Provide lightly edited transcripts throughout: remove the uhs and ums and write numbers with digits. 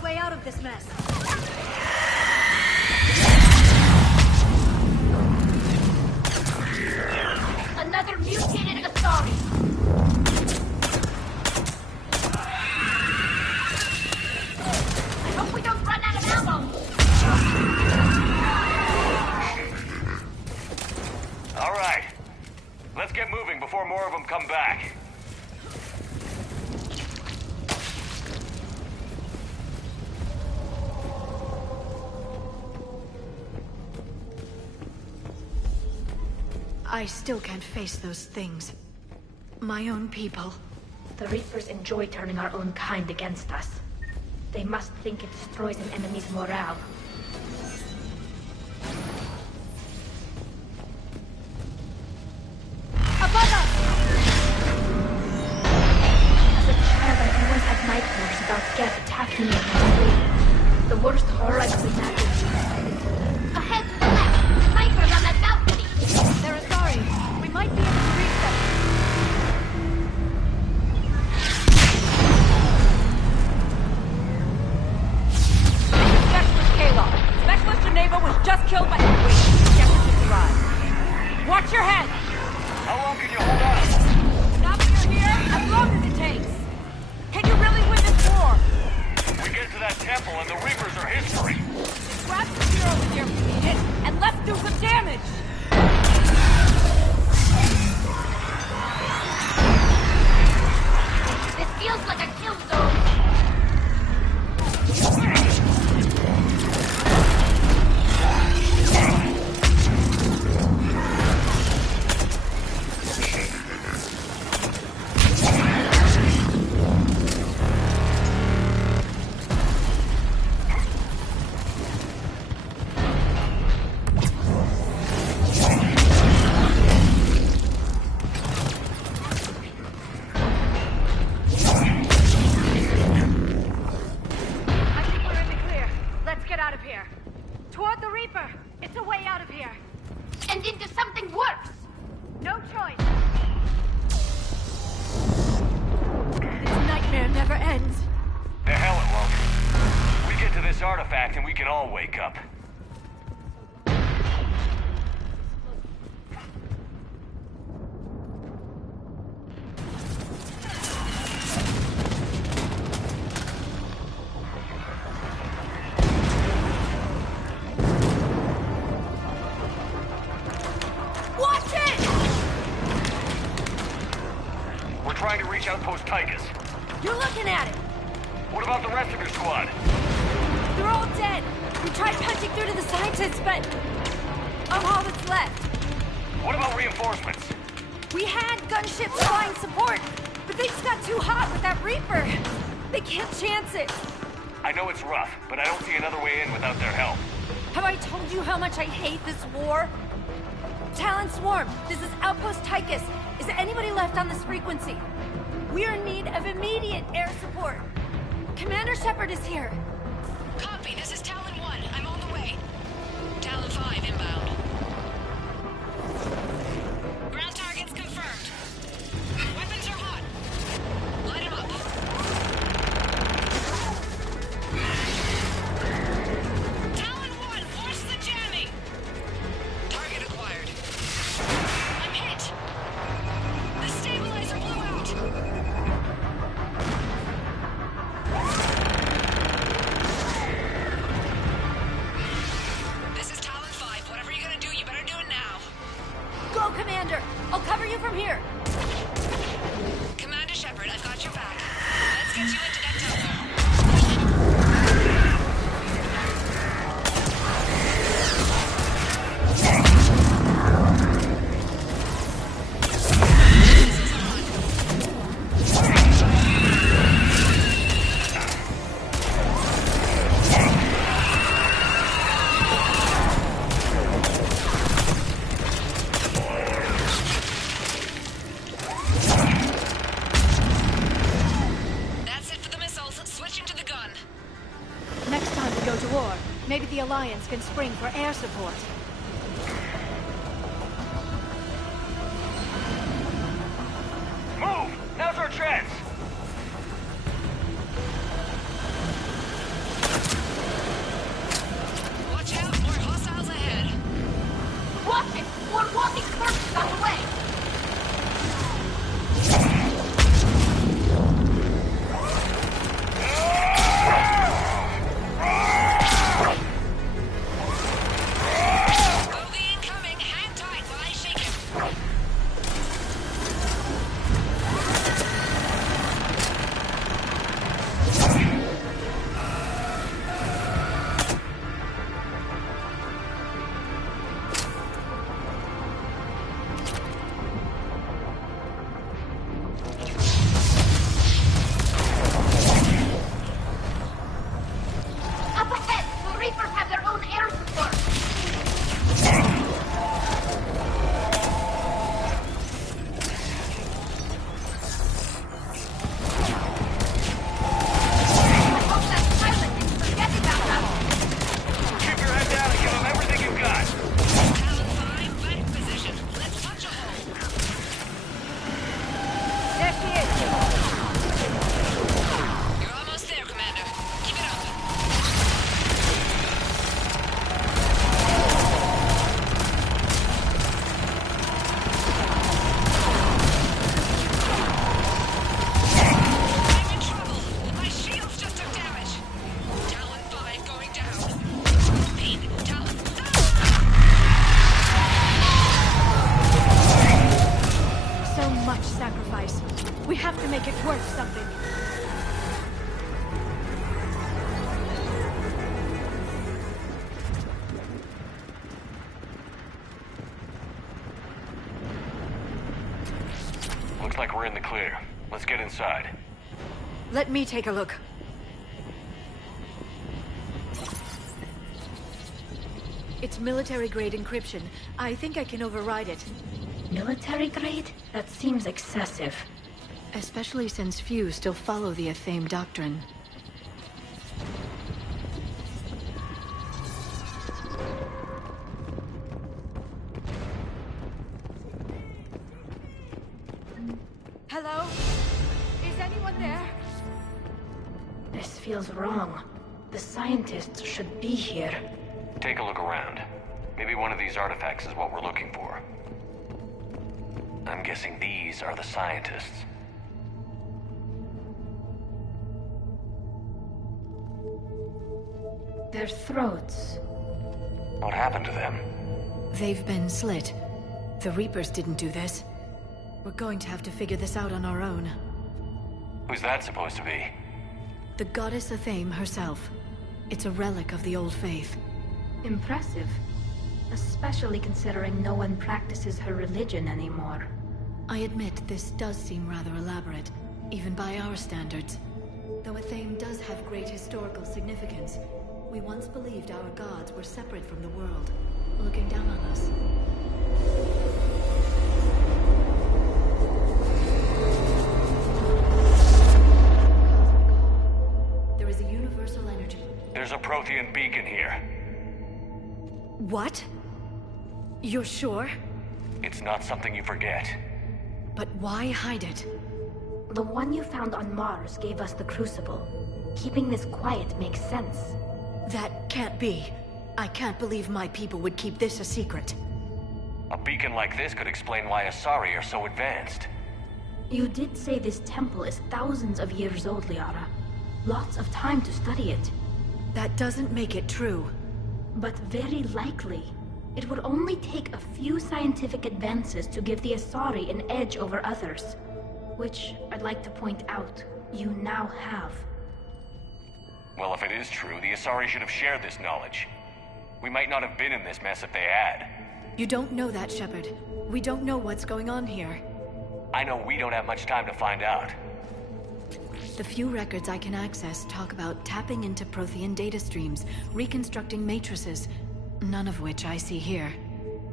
our way out of this mess. Another mutated Asari! I hope we don't run out of ammo! Alright. Let's get moving before more of them come back. I still can't face those things. My own people. The Reapers enjoy turning our own kind against us. They must think it destroys an enemy's morale. Above us! As a child, I always had nightmares about Geth attacking me in my sleep. The worst horror I could imagine. Ahead to the left! Snipers on that balcony! They're Asari. We might be able to reach them. Specialist Kalov. Specialist Geneva was just killed by... Wait, Shepard just arrived. Watch your head! How long can you hold on? Now that you're here, as long as it takes. Can you really win this war? We get to that temple and the Reapers are history. Grab some hero with you if you need it, and let's do some damage! This feels like a kill zone! And into something worse! No choice. This nightmare never ends. The hell it won't. We get to this artifact and we can all wake up. Trying to reach Outpost Tychus. You're looking at it! What about the rest of your squad? They're all dead! We tried punching through to the scientists, but... I'm all that's left. What about reinforcements? We had gunships flying support, but they just got too hot with that Reaper. They can't chance it. I know it's rough, but I don't see another way in without their help. Have I told you how much I hate this war? Talon Swarm, this is Outpost Tychus. Is there anybody left on this frequency? We're in need of immediate air support. Commander Shepard is here. Copy, this is Talon 1. I'm on the way. Talon 5 inbound. Ground targets confirmed. Weapons are hot. Light 'em up. Talon 1, force the jamming! Target acquired. I'm hit! The stabilizer blew out! This is Talon 5. Whatever you're gonna do, you better do it now. Go, Commander! I'll cover you from here. Commander Shepard, I've got your back. Let's get you into that temple. Next time we go to war, maybe the Alliance can spring for air support. Move! Now's our chance! much sacrifice. We have to make it worth something. Looks like we're in the clear. Let's get inside. Let me take a look. It's military-grade encryption. I think I can override it. Military grade? That seems excessive. Especially since few still follow the Athame doctrine. Hello? Is anyone there? This feels wrong. The scientists should be here. Take a look around. Maybe one of these artifacts is what we're looking for. I'm guessing these are the scientists. Their throats. What happened to them? They've been slit. The Reapers didn't do this. We're going to have to figure this out on our own. Who's that supposed to be? The goddess Athame herself. It's a relic of the old faith. Impressive. Especially considering no one practices her religion anymore. I admit this does seem rather elaborate, even by our standards. Though Athame does have great historical significance, we once believed our gods were separate from the world, looking down on us. There is a universal energy. There's a Prothean beacon here. What? You're sure? It's not something you forget. But why hide it? The one you found on Mars gave us the Crucible. Keeping this quiet makes sense. That can't be. I can't believe my people would keep this a secret. A beacon like this could explain why Asari are so advanced. You did say this temple is thousands of years old, Liara. Lots of time to study it. That doesn't make it true. But very likely. It would only take a few scientific advances to give the Asari an edge over others. Which, I'd like to point out, you now have. Well, if it is true, the Asari should have shared this knowledge. We might not have been in this mess if they had. You don't know that, Shepard. We don't know what's going on here. I know we don't have much time to find out. The few records I can access talk about tapping into Prothean data streams, reconstructing matrices, none of which I see here.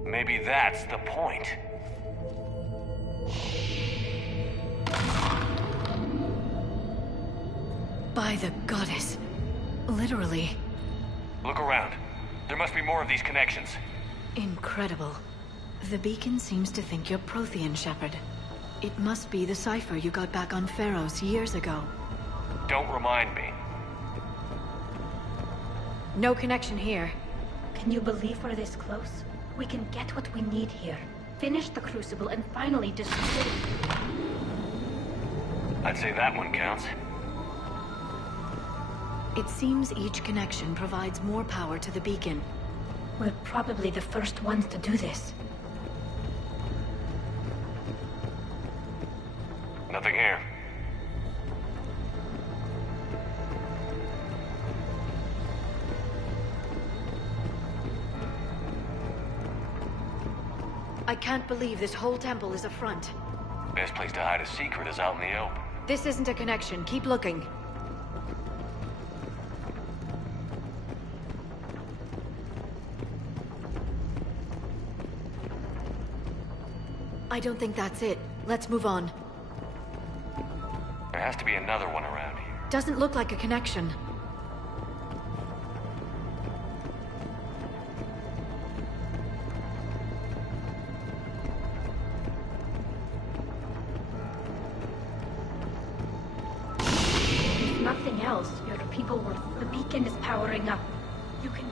Maybe that's the point. By the goddess. Literally. Look around. There must be more of these connections. Incredible. The beacon seems to think you're Prothean, Shepard. It must be the cipher you got back on Pharaohs years ago. Don't remind me. No connection here. Can you believe we're this close? We can get what we need here. Finish the Crucible and finally destroy it. I'd say that one counts. It seems each connection provides more power to the beacon. We're probably the first ones to do this. Nothing here. I can't believe this whole temple is a front. Best place to hide a secret is out in the open. This isn't a connection. Keep looking. I don't think that's it. Let's move on. There has to be another one around here. Doesn't look like a connection. If nothing else, your people were... The beacon is powering up. You can...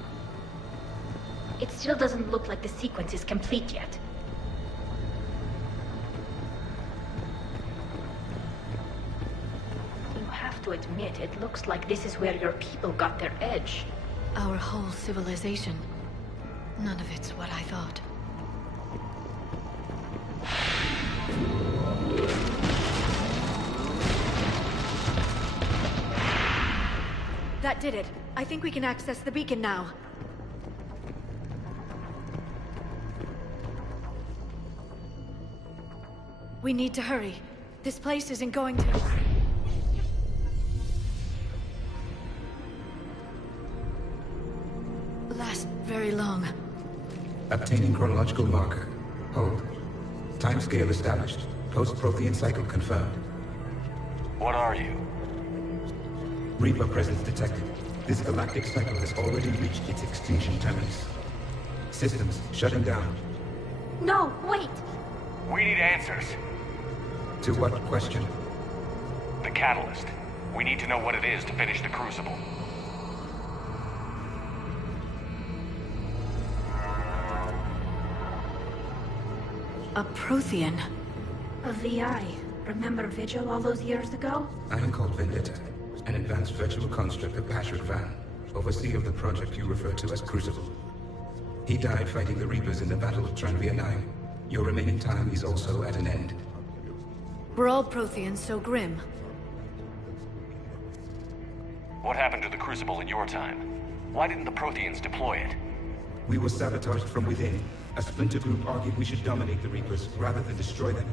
It still doesn't look like the sequence is complete yet. To admit, it looks like this is where your people got their edge. Our whole civilization. None of it's what I thought. That did it. I think we can access the beacon now. We need to hurry. This place isn't going to... last very long. Obtaining chronological marker. Hold. Timescale established. Post-Prothean cycle confirmed. What are you? Reaper presence detected. This galactic cycle has already reached its extinction terminus. Systems shutting down. No, wait! We need answers. To what question? The catalyst. We need to know what it is to finish the Crucible. A Prothean. A VI. Remember Vigil all those years ago? I am called Vendetta, an advanced virtual construct of Patrick Van, overseer of the project you refer to as Crucible. He died fighting the Reapers in the Battle of Tranvia 9. Your remaining time is also at an end. We're all Protheans, so grim. What happened to the Crucible in your time? Why didn't the Protheans deploy it? We were sabotaged from within. A splinter group argued we should dominate the Reapers rather than destroy them.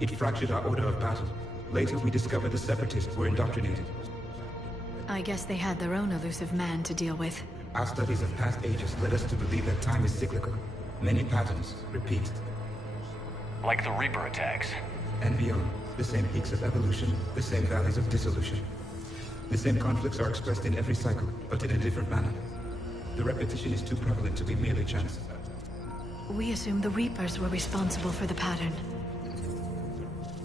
It fractured our order of battle. Later we discovered the Separatists were indoctrinated. I guess they had their own elusive man to deal with. Our studies of past ages led us to believe that time is cyclical. Many patterns repeat. Like the Reaper attacks. And beyond, the same peaks of evolution, the same valleys of dissolution. The same conflicts are expressed in every cycle, but in a different manner. The repetition is too prevalent to be merely chance. We assumed the Reapers were responsible for the pattern.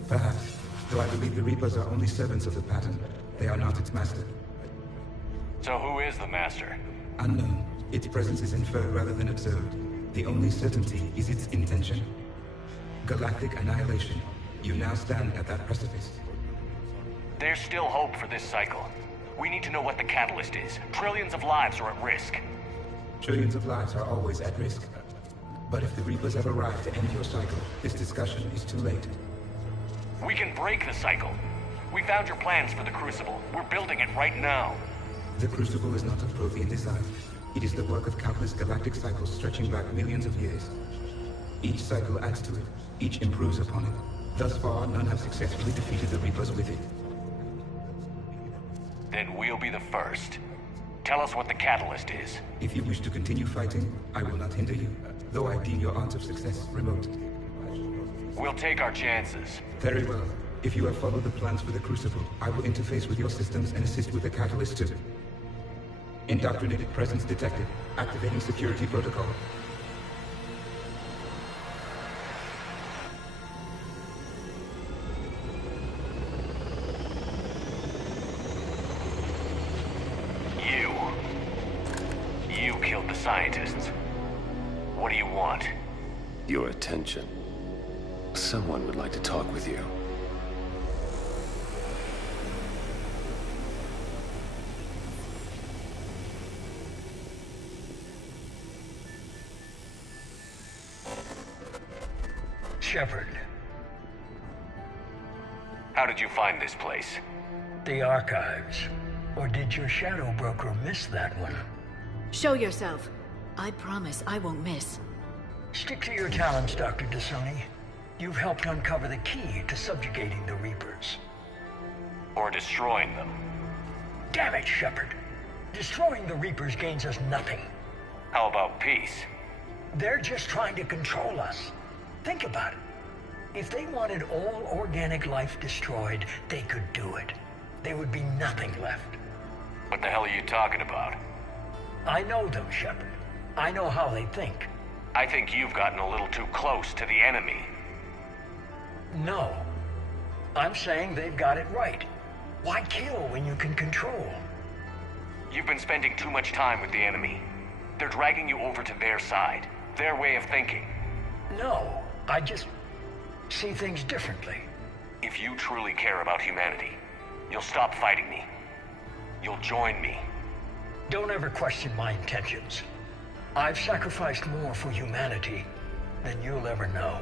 Perhaps, though I believe the Reapers are only servants of the pattern. They are not its master. So who is the Master? Unknown. Its presence is inferred rather than observed. The only certainty is its intention. Galactic annihilation. You now stand at that precipice. There's still hope for this cycle. We need to know what the catalyst is. Trillions of lives are at risk. Trillions of lives are always at risk. But if the Reapers have arrived to end your cycle, this discussion is too late. We can break the cycle. We found your plans for the Crucible. We're building it right now. The Crucible is not a Prothean design. It is the work of countless galactic cycles stretching back millions of years. Each cycle adds to it. Each improves upon it. Thus far, none have successfully defeated the Reapers with it. Then we'll be the first. Tell us what the catalyst is. If you wish to continue fighting, I will not hinder you, though I deem your odds of success remote. We'll take our chances. Very well. If you have followed the plans for the Crucible, I will interface with your systems and assist with the catalyst too. Indoctrinated presence detected. Activating security protocol. You killed the scientists. What do you want? Your attention. Someone would like to talk with you. Shepard, How did you find this place? the archives. Or did your shadow broker miss that one? Show yourself. I promise I won't miss. Stick to your talents, Dr. D'Soni. You've helped uncover the key to subjugating the Reapers. Or destroying them? Damn it, Shepard. Destroying the Reapers gains us nothing. How about peace? They're just trying to control us. Think about it. If they wanted all organic life destroyed, they could do it. There would be nothing left. What the hell are you talking about? I know them, Shepard. I know how they think. I think you've gotten a little too close to the enemy. No. I'm saying they've got it right. Why kill when you can control? You've been spending too much time with the enemy. They're dragging you over to their side, their way of thinking. No, I just see things differently. If you truly care about humanity, you'll stop fighting me. You'll join me. Don't ever question my intentions. I've sacrificed more for humanity than you'll ever know.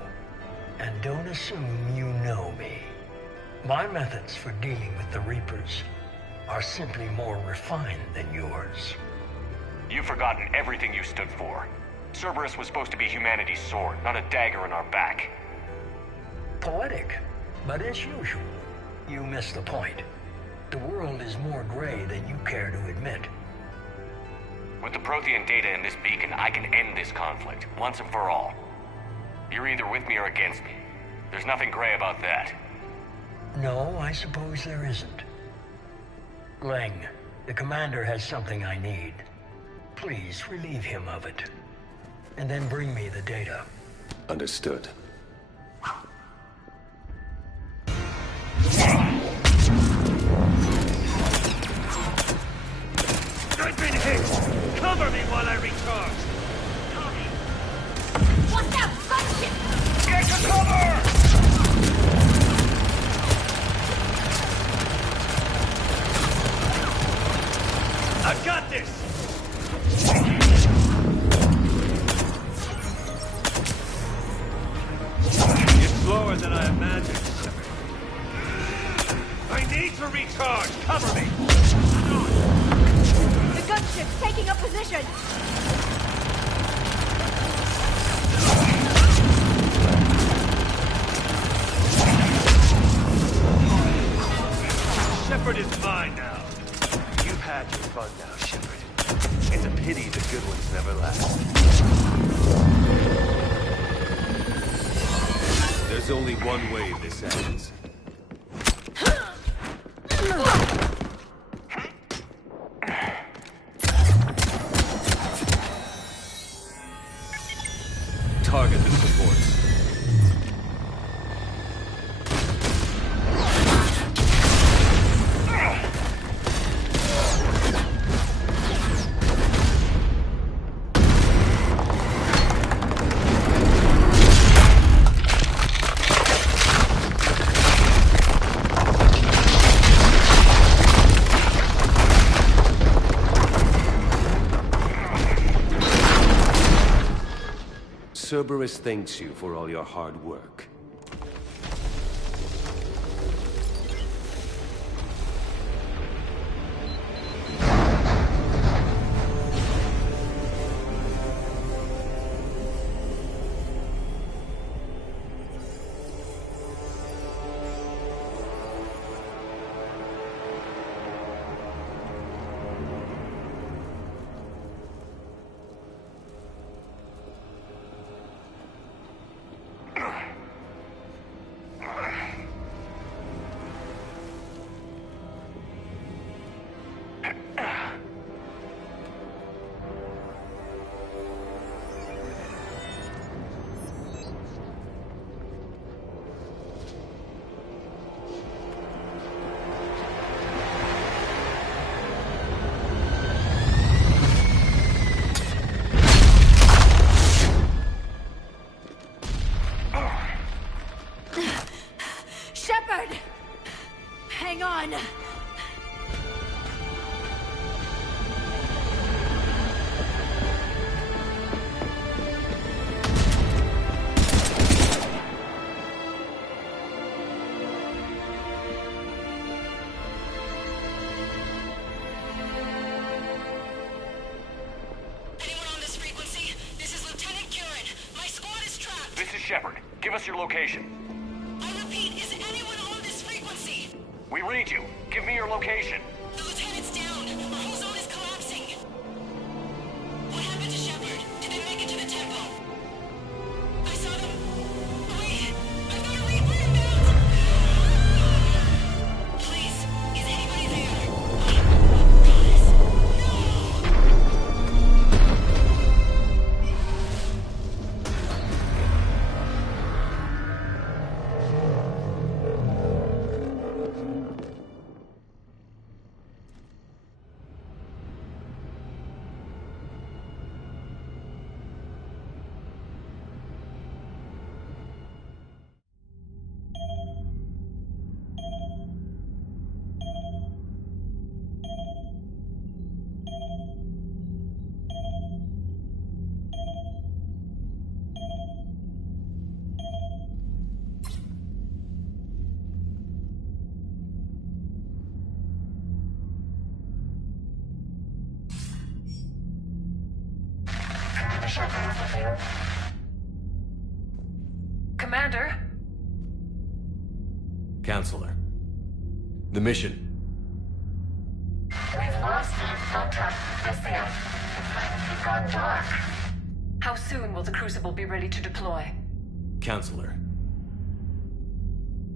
And don't assume you know me. My methods for dealing with the Reapers are simply more refined than yours. You've forgotten everything you stood for. Cerberus was supposed to be humanity's sword, not a dagger in our back. Poetic, but as usual, you miss the point. The world is more gray than you care to admit. With the Prothean data in this beacon, I can end this conflict, once and for all. You're either with me or against me. There's nothing gray about that. No, I suppose there isn't. Leng, the commander has something I need. Please relieve him of it. And then bring me the data. Understood. I've been hit! Cover me while I recharge! Watch out! Gunship! Get to cover! I've got this! You're slower than I imagined, Shepard. I need to recharge! Cover me! The gunship's taking up position! Shepard is mine now. You've had your fun now, Shepard. It's a pity the good ones never last. There's only one way this ends. Target the supports. Cerberus thanks you for all your hard work. Shepard! Hang on! Anyone on this frequency? This is Lieutenant Curran. My squad is trapped. This is Shepard. Give us your location. I repeat, is anyone on this frequency? We read you. Give me your location. The lieutenant's down. Our whole zone is collapsing. What happened to Shepard? Did they make it to the temple? I saw them. Wait, I've got a Reaper inbound. Please, is anybody there? Goddess, no! Commander? Counselor. The mission. We've lost contact with the feal. It's gone dark. How soon will the Crucible be ready to deploy? Counselor.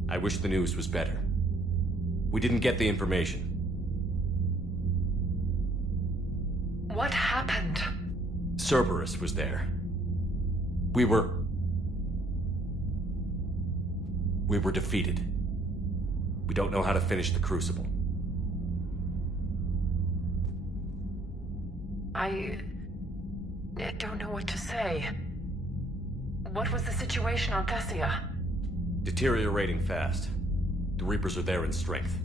I wish the news was better. We didn't get the information. What happened? Cerberus was there. We were defeated. We don't know how to finish the Crucible. I don't know what to say. What was the situation on Thessia? Deteriorating fast. The Reapers are there in strength.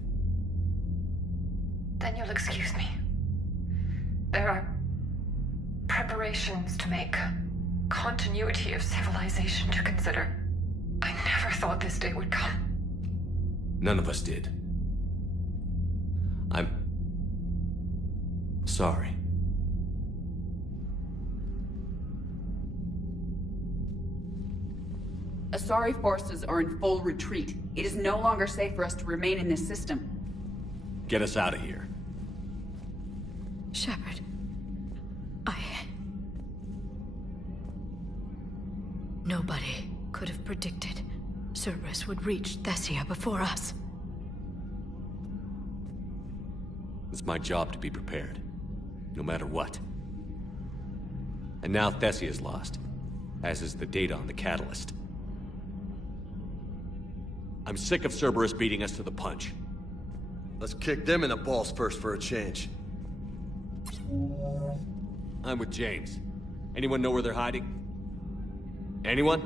Then you'll excuse me. There are preparations to make, continuity of civilization to consider. I never thought this day would come. None of us did. I'm sorry. Asari forces are in full retreat. It is no longer safe for us to remain in this system. Get us out of here. Shepard. Nobody could have predicted Cerberus would reach Thessia before us. It's my job to be prepared, no matter what. And now Thessia's lost, as is the data on the catalyst. I'm sick of Cerberus beating us to the punch. Let's kick them in the balls first for a change. I'm with James. Anyone know where they're hiding? Anyone?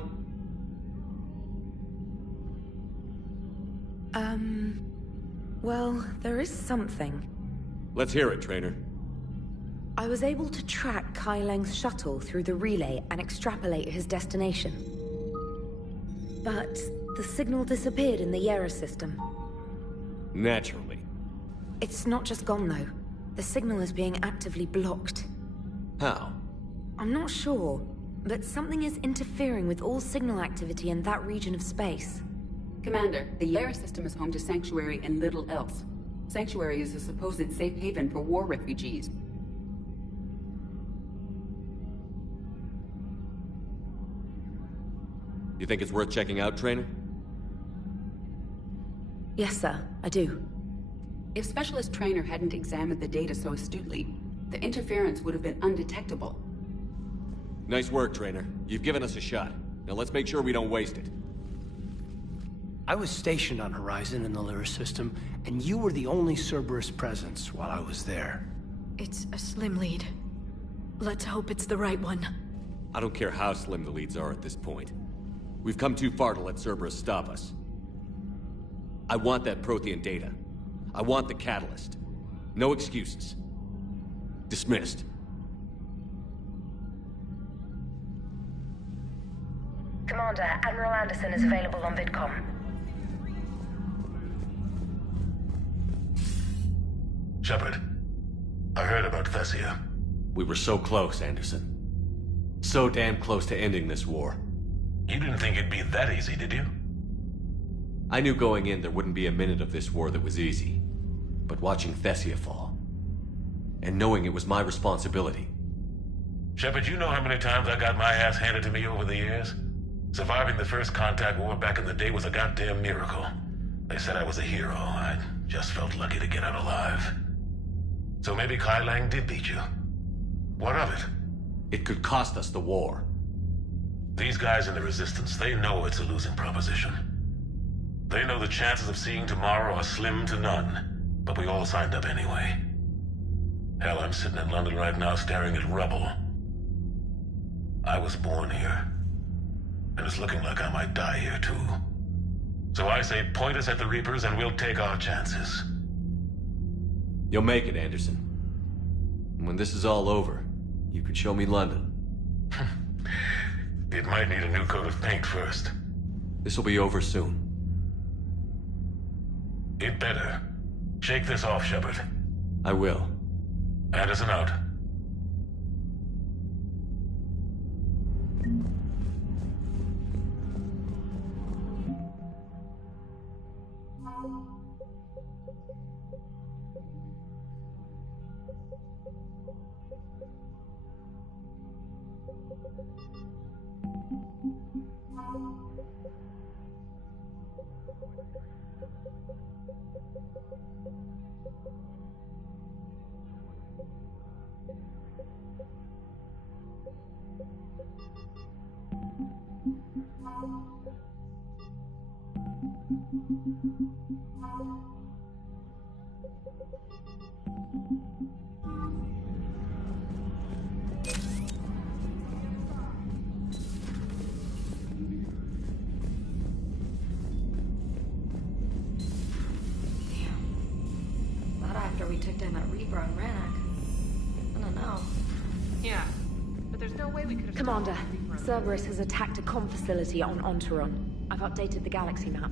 Well, there is something. Let's hear it, Trainer. I was able to track Kai Leng's shuttle through the relay and extrapolate his destination. But the signal disappeared in the Yera system. Naturally. It's not just gone, though. The signal is being actively blocked. How? I'm not sure, but something is interfering with all signal activity in that region of space. Commander, the Yera system is home to Sanctuary and little else. Sanctuary is a supposed safe haven for war refugees. You think it's worth checking out, Trainer? Yes, sir, I do. If Specialist Trainer hadn't examined the data so astutely, the interference would have been undetectable. Nice work, Trainer. You've given us a shot. Now let's make sure we don't waste it. I was stationed on Horizon in the Lyra system, and you were the only Cerberus presence while I was there. It's a slim lead. Let's hope it's the right one. I don't care how slim the leads are at this point. We've come too far to let Cerberus stop us. I want that Prothean data. I want the catalyst. No excuses. Dismissed. Commander, Admiral Anderson is available on VidCom. Shepard, I heard about Thessia. We were so close, Anderson. So damn close to ending this war. You didn't think it'd be that easy, did you? I knew going in there wouldn't be a minute of this war that was easy. But watching Thessia fall, and knowing it was my responsibility. Shepard, you know how many times I got my ass handed to me over the years? Surviving the first contact war back in the day was a goddamn miracle. They said I was a hero. I just felt lucky to get out alive. So maybe Kai Lang did beat you. What of it? It could cost us the war. These guys in the Resistance, they know it's a losing proposition. They know the chances of seeing tomorrow are slim to none, but we all signed up anyway. Hell, I'm sitting in London right now staring at rubble. I was born here, and it's looking like I might die here too. So I say point us at the Reapers and we'll take our chances. You'll make it, Anderson. And when this is all over, you could show me London. It might need a new coat of paint first. This'll be over soon. It better. Shake this off, Shepard. I will. Anderson out. Not after we took down that Reaper on Rannoch. I don't know. Yeah, but there's no way we could have... Commander, Cerberus has attacked a comm facility on Ontaron. I've updated the galaxy map.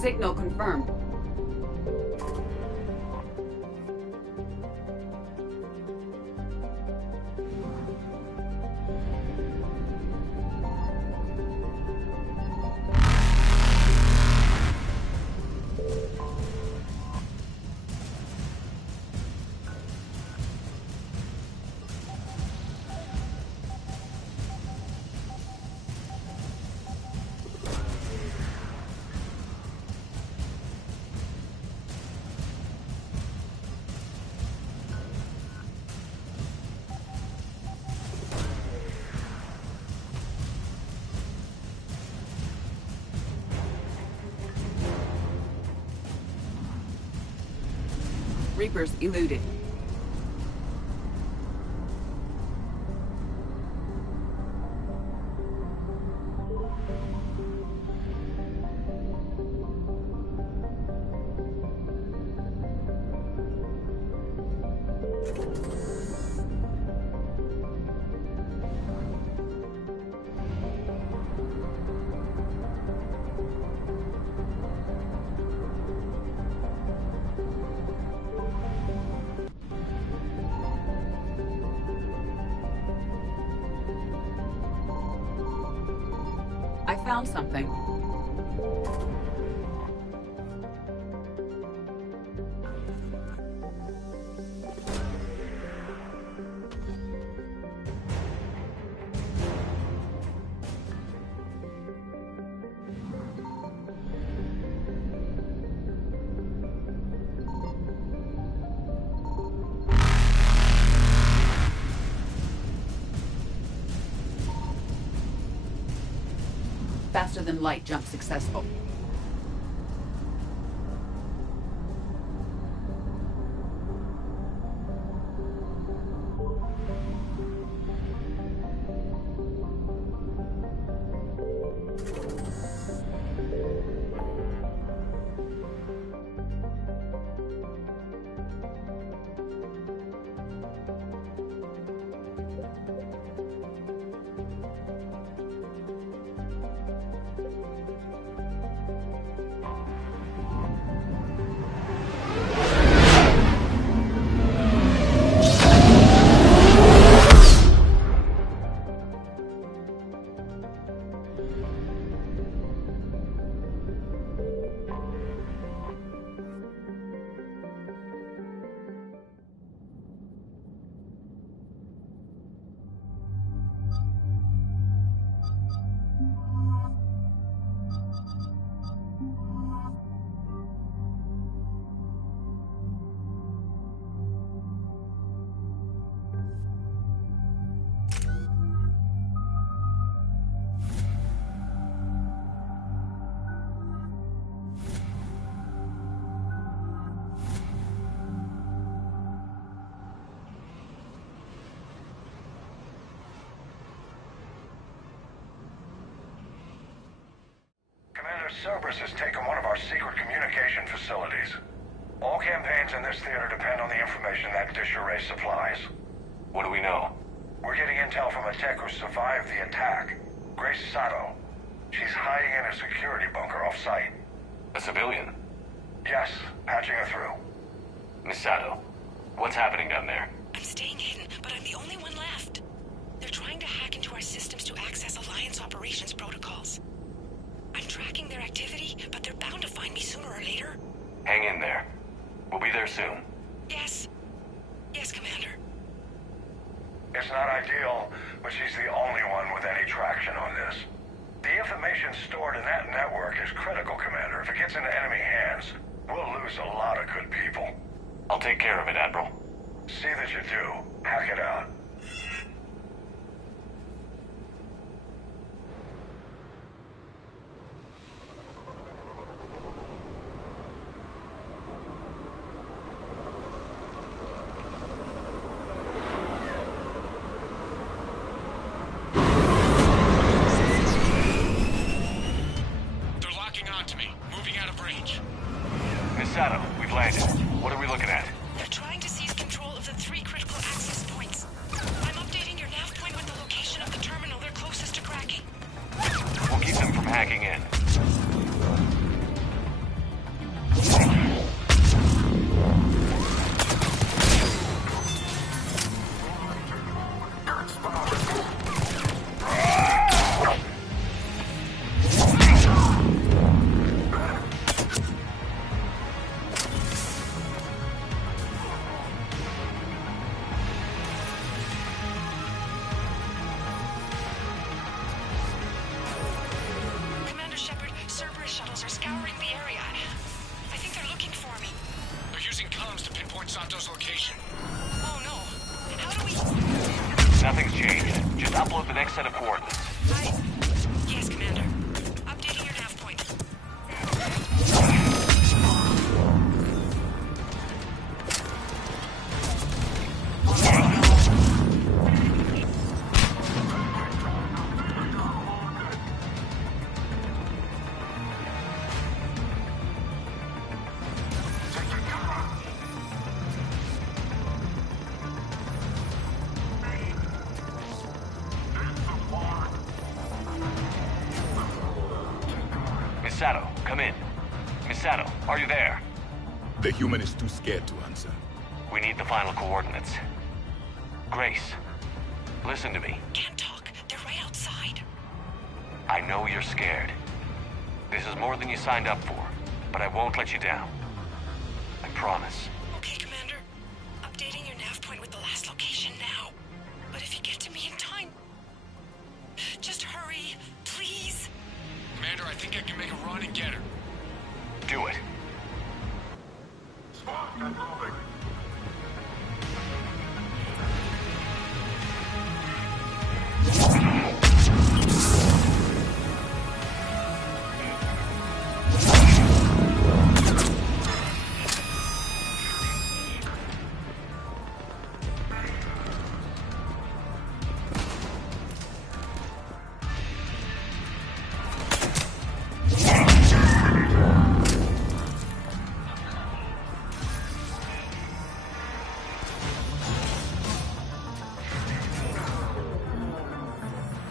Signal confirmed. Reapers eluded. I found something. Faster than light jump successful. Cerberus has taken one of our secret communication facilities. All campaigns in this theater depend on the information that dish array supplies. What do we know? We're getting intel from a tech who survived the attack. Grace Sato. She's hiding in a security bunker off-site. A civilian? Yes, patching her through. Miss Sato, what's happening down there? I'm staying hidden, but I'm the only one left. They're trying to hack into our systems to access Alliance operations protocols. I'm tracking their activity, but they're bound to find me sooner or later. Hang in there. We'll be there soon. Yes. Yes, Commander. It's not ideal, but she's the only one with any traction on this. The information stored in that network is critical, Commander. If it gets into enemy hands, we'll lose a lot of good people. I'll take care of it, Admiral. See that you do. Hack it out. Miss Sato, we've landed. What are we looking at? They're trying to seize control of the 3 critical access points. I'm updating your nav point with the location of the terminal they're closest to cracking. We'll keep them from hacking in. Nothing's changed. Just upload the next set of coordinates. Yes, Commander. Updating your nav point. Miss Sato, come in. Miss Sato, are you there? The human is too scared to answer. We need the final coordinates. Grace, listen to me. Can't talk. They're right outside. I know you're scared. This is more than you signed up for, but I won't let you down. I promise. Okay, Commander. Updating your nav point with the last location now. But if you get to me in time, just hurry, please. Commander, I think I can make a run and get her. Do it. Spawn, get moving.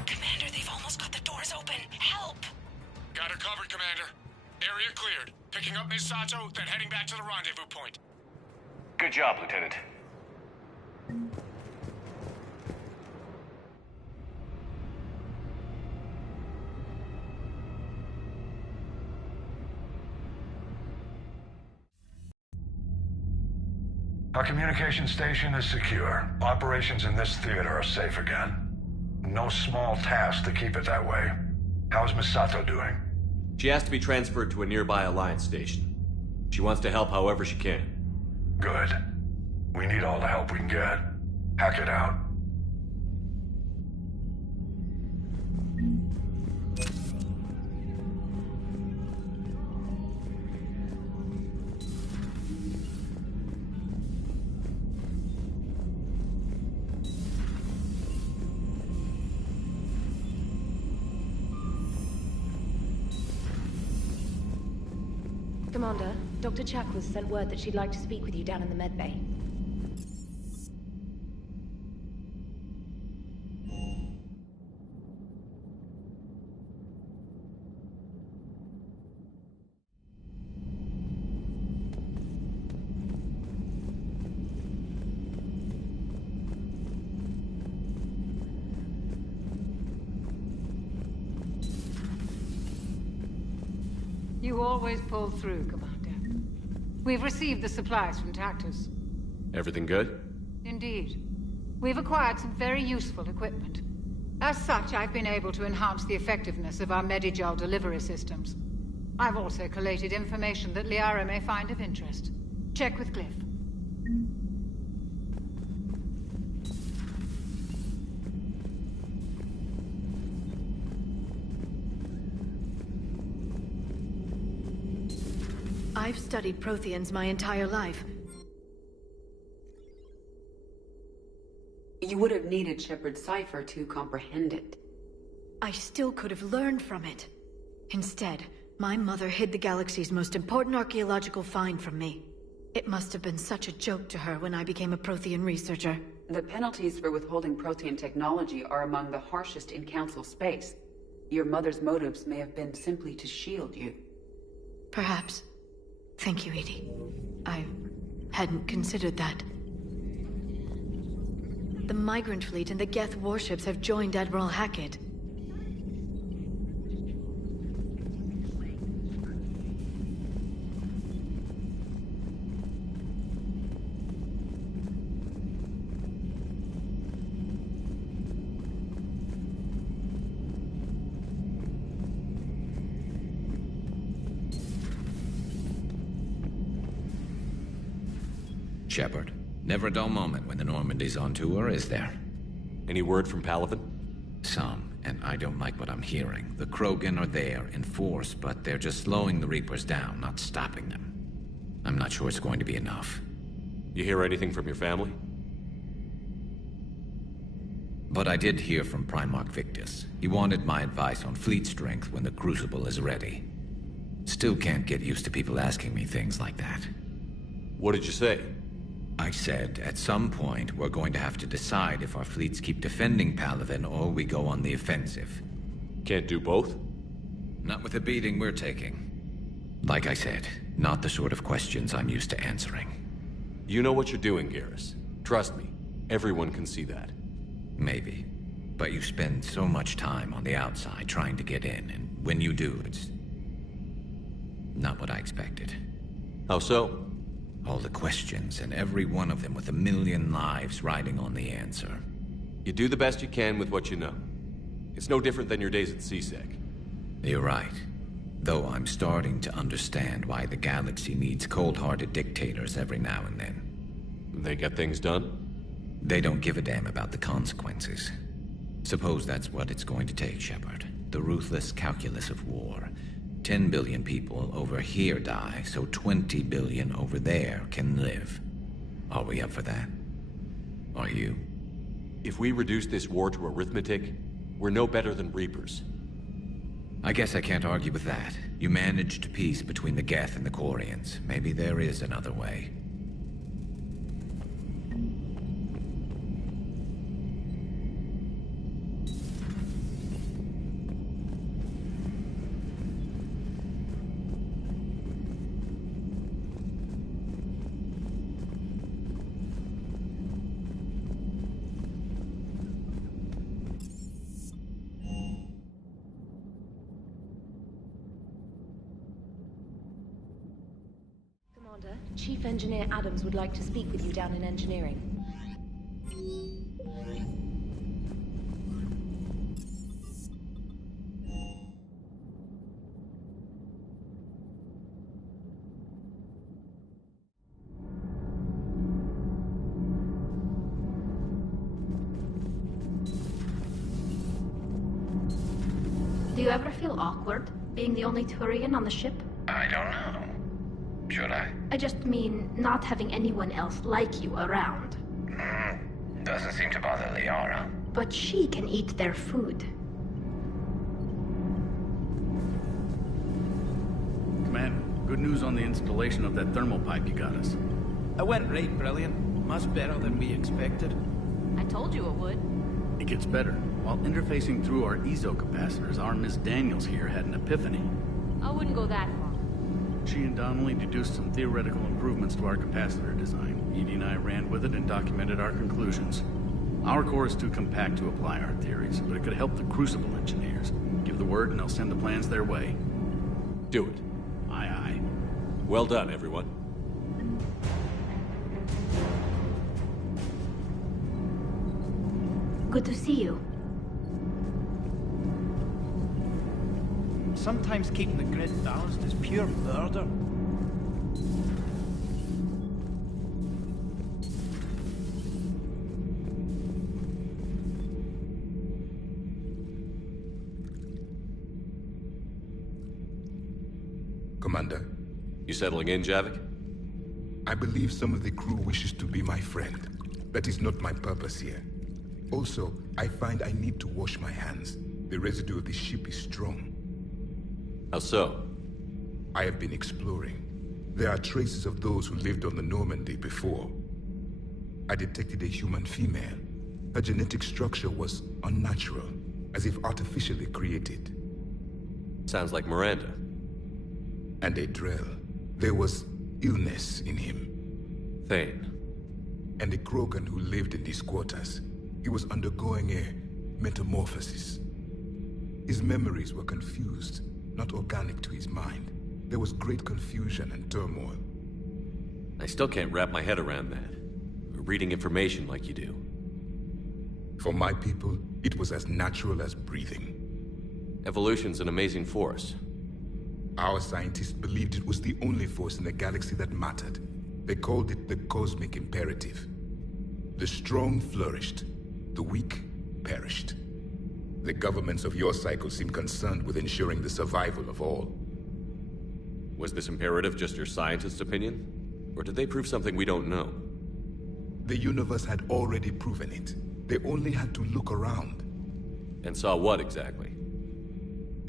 Commander, they've almost got the doors open. Help! Got her covered, Commander. Area cleared. Picking up Miss Sato, then heading back to the rendezvous point. Good job, Lieutenant. Our communication station is secure. Operations in this theater are safe again. No small task to keep it that way. How's Misato doing? She has to be transferred to a nearby Alliance station. She wants to help however she can. Good. We need all the help we can get. Hack it out. Commander, Dr. Chakwas sent word that she'd like to speak with you down in the medbay. You always pull through, Commander. We've received the supplies from Tactus. Everything good? Indeed. We've acquired some very useful equipment. As such, I've been able to enhance the effectiveness of our Medigel delivery systems. I've also collated information that Liara may find of interest. Check with Glyph. I've studied Protheans my entire life. You would have needed Shepard's cipher to comprehend it. I still could have learned from it. Instead, my mother hid the galaxy's most important archaeological find from me. It must have been such a joke to her when I became a Prothean researcher. The penalties for withholding Protean technology are among the harshest in Council space. Your mother's motives may have been simply to shield you. Perhaps. Thank you, Edie. I hadn't considered that. The Migrant Fleet and the Geth warships have joined Admiral Hackett. Shepard, never a dull moment when the Normandy's on tour, is there? Any word from Palaven? Some, and I don't like what I'm hearing. The Krogan are there, in force, but they're just slowing the Reapers down, not stopping them. I'm not sure it's going to be enough. You hear anything from your family? But I did hear from Primarch Victus. He wanted my advice on fleet strength when the Crucible is ready. Still can't get used to people asking me things like that. What did you say? I said, at some point, we're going to have to decide if our fleets keep defending Palaven or we go on the offensive. Can't do both? Not with the beating we're taking. Like I said, not the sort of questions I'm used to answering. You know what you're doing, Garrus. Trust me, everyone can see that. Maybe. But you spend so much time on the outside trying to get in, and when you do, it's not what I expected. How so? All the questions, and every one of them with a million lives riding on the answer. You do the best you can with what you know. It's no different than your days at CSEC. You're right. Though I'm starting to understand why the galaxy needs cold-hearted dictators every now and then. They get things done? They don't give a damn about the consequences. Suppose that's what it's going to take, Shepard. The ruthless calculus of war. 10 billion people over here die, so 20 billion over there can live. Are we up for that? Are you? If we reduce this war to arithmetic, we're no better than Reapers. I guess I can't argue with that. You managed peace between the Geth and the Quarians. Maybe there is another way. Chief Engineer Adams would like to speak with you down in engineering. Do you ever feel awkward, being the only Turian on the ship? I don't know. Should I? I just mean not having anyone else like you around. Doesn't seem to bother Liara. But she can eat their food. Commander, good news on the installation of that thermal pipe you got us. It went right brilliant. Much better than we expected. I told you it would. It gets better. While interfacing through our ezo capacitors, our Miss Daniels here had an epiphany. I wouldn't go that far. She and Donnelly deduced some theoretical improvements to our capacitor design. Edie and I ran with it and documented our conclusions. Our core is too compact to apply our theories, but it could help the Crucible engineers. Give the word and they'll send the plans their way. Do it. Aye, aye. Well done, everyone. Good to see you. Sometimes keeping the grid balanced is pure murder. Commander. You settling in, Javik? I believe some of the crew wishes to be my friend. That is not my purpose here. Also, I find I need to wash my hands. The residue of the ship is strong. How so? I have been exploring. There are traces of those who lived on the Normandy before. I detected a human female. Her genetic structure was unnatural, as if artificially created. Sounds like Miranda. And a Drell. There was illness in him. Thane. And a Krogan who lived in these quarters. He was undergoing a metamorphosis. His memories were confused, not organic to his mind. There was great confusion and turmoil. I still can't wrap my head around that. Reading information like you do. For my people, it was as natural as breathing. Evolution's an amazing force. Our scientists believed it was the only force in the galaxy that mattered. They called it the cosmic imperative. The strong flourished. The weak perished. The governments of your cycle seem concerned with ensuring the survival of all. Was this imperative just your scientist's opinion? Or did they prove something we don't know? The universe had already proven it. They only had to look around. And saw what exactly?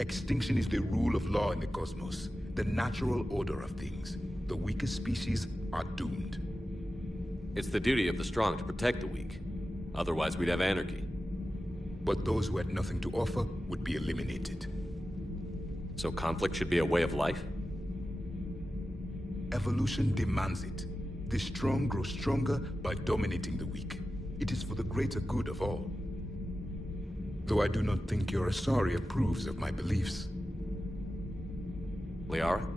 Extinction is the rule of law in the cosmos. The natural order of things. The weakest species are doomed. It's the duty of the strong to protect the weak. Otherwise we'd have anarchy. But those who had nothing to offer would be eliminated. So conflict should be a way of life? Evolution demands it. The strong grow stronger by dominating the weak. It is for the greater good of all. Though I do not think your Asari approves of my beliefs. Liara?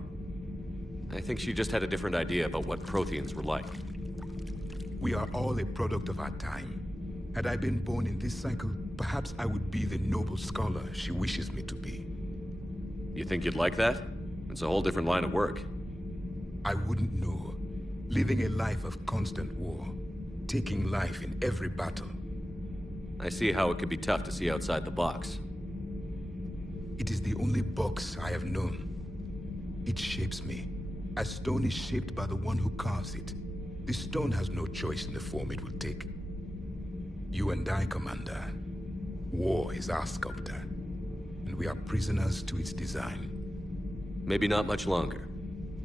I think she just had a different idea about what Protheans were like. We are all a product of our time. Had I been born in this cycle, perhaps I would be the noble scholar she wishes me to be. You think you'd like that? It's a whole different line of work. I wouldn't know. Living a life of constant war. Taking life in every battle. I see how it could be tough to see outside the box. It is the only box I have known. It shapes me, as stone is shaped by the one who carves it. This stone has no choice in the form it will take. You and I, Commander. War is our sculptor, and we are prisoners to its design. Maybe not much longer.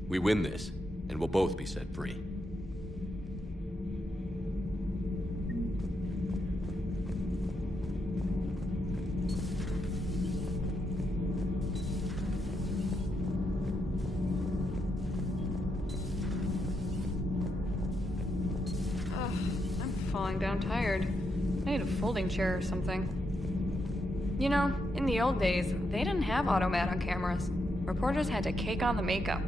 We win this, and we'll both be set free. Falling down tired. I need a folding chair or something. You know, in the old days, they didn't have automat on cameras. Reporters had to cake on the makeup.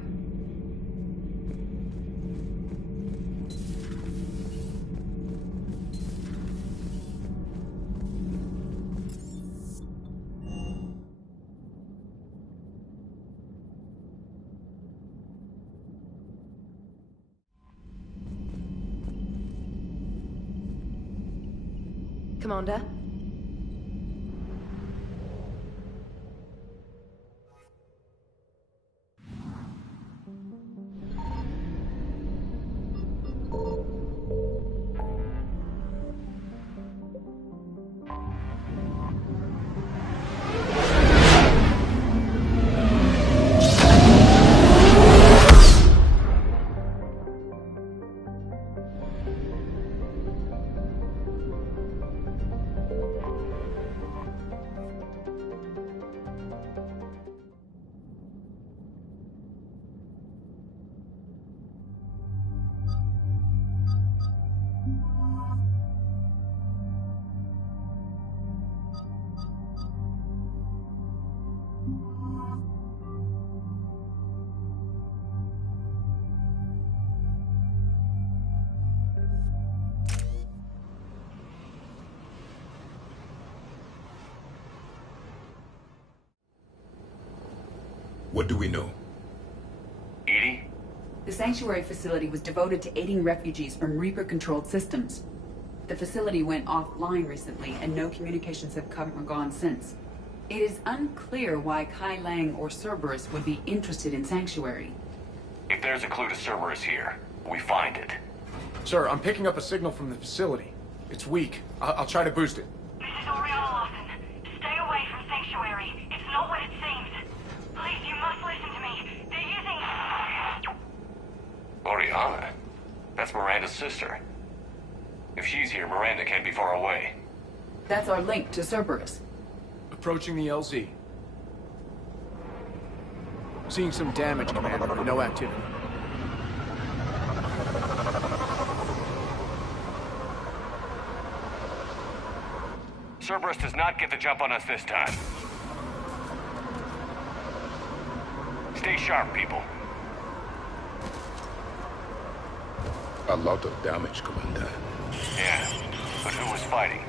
Commander? What do we know? EDI? The Sanctuary facility was devoted to aiding refugees from Reaper-controlled systems. The facility went offline recently, and no communications have come or gone since. It is unclear why Kai Lang or Cerberus would be interested in Sanctuary. If there's a clue to Cerberus here, we find it. Sir, I'm picking up a signal from the facility. It's weak. I'll try to boost it. This is Oriana Lawson. Stay away from Sanctuary. It's not what it seems. Please, you must listen to me. They're using... Oriana? That's Miranda's sister. If she's here, Miranda can't be far away. That's our link to Cerberus. Approaching the LZ. Seeing some damage, Commander, but no activity. Cerberus does not get the jump on us this time. Stay sharp, people. A lot of damage, Commander. Yeah, but who was fighting?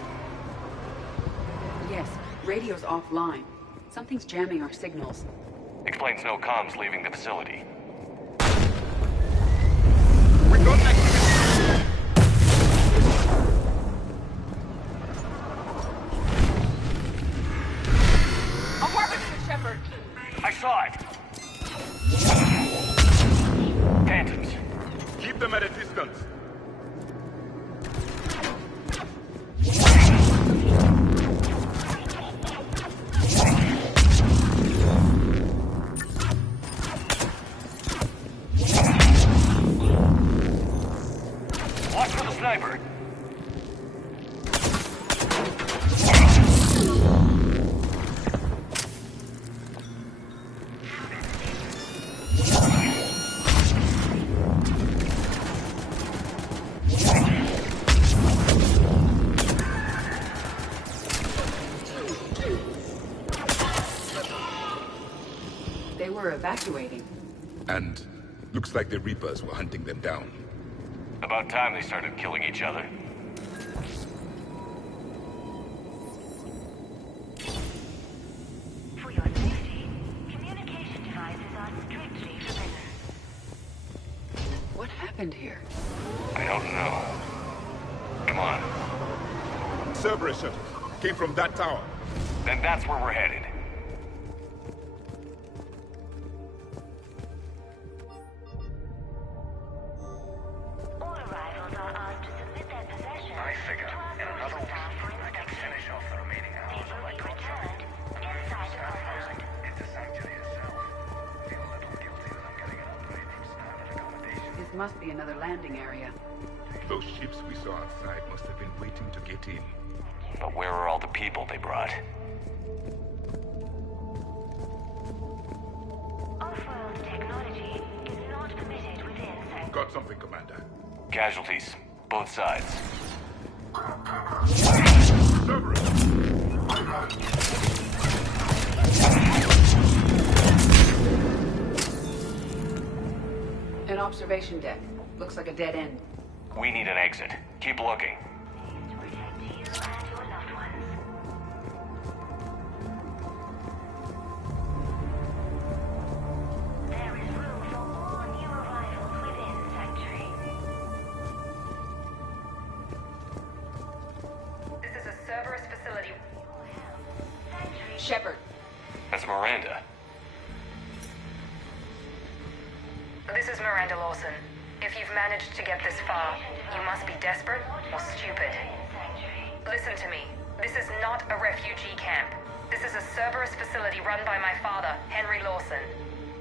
Yes, radio's offline. Something's jamming our signals. Explains no comms leaving the facility. We got activity! Apartment to Shepard! I saw it! Phantoms. Keep them at a distance. Watch for the sniper. evacuating. And looks like the Reapers were hunting them down. About time they started killing each other. For your safety, communication devices are strictly forbidden. What happened here? I don't know. Come on. Cerberus shuttle came from that tower. Then that's where we're headed. All arrivals are asked to submit their possessions. I figure in another week, I can finish off the remaining hours of my contract. Inside the compound. Into Sanctuary itself. Feel a little guilty that I'm getting an upgrade from standard accommodation. This must be another landing area. Those ships we saw outside must have been waiting to get in. But where are all the people they brought? Off-world technology is not permitted within Sanctuary. Got something, Commander. Casualties. Both sides. An observation deck. Looks like a dead end. We need an exit. Keep looking. There is room for all new arrivals within Sanctuary. This is a Cerberus facility. Shepard. That's Miranda. This is Miranda Lawson. If you've managed to get this far, you must be desperate or stupid. Listen to me. This is not a refugee camp. This is a Cerberus facility run by my father, Henry Lawson.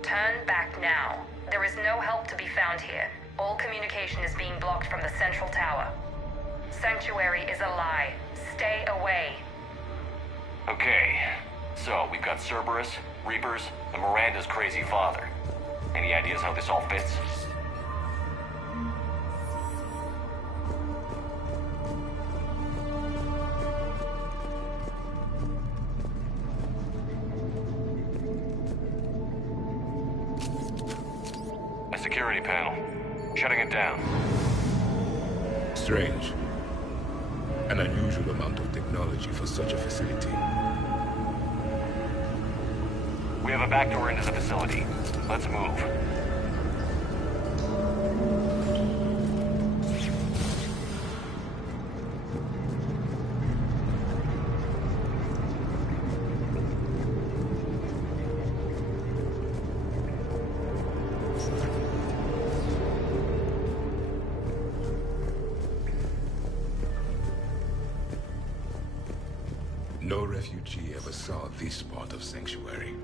Turn back now. There is no help to be found here. All communication is being blocked from the central tower. Sanctuary is a lie. Stay away. Okay. So, we've got Cerberus, Reapers, and Miranda's crazy father. Any ideas how this all fits? A security panel. Shutting it down. Strange. An unusual amount of technology for such a facility. We have a back door into the facility. Let's move. No refugee ever saw this part of Sanctuary.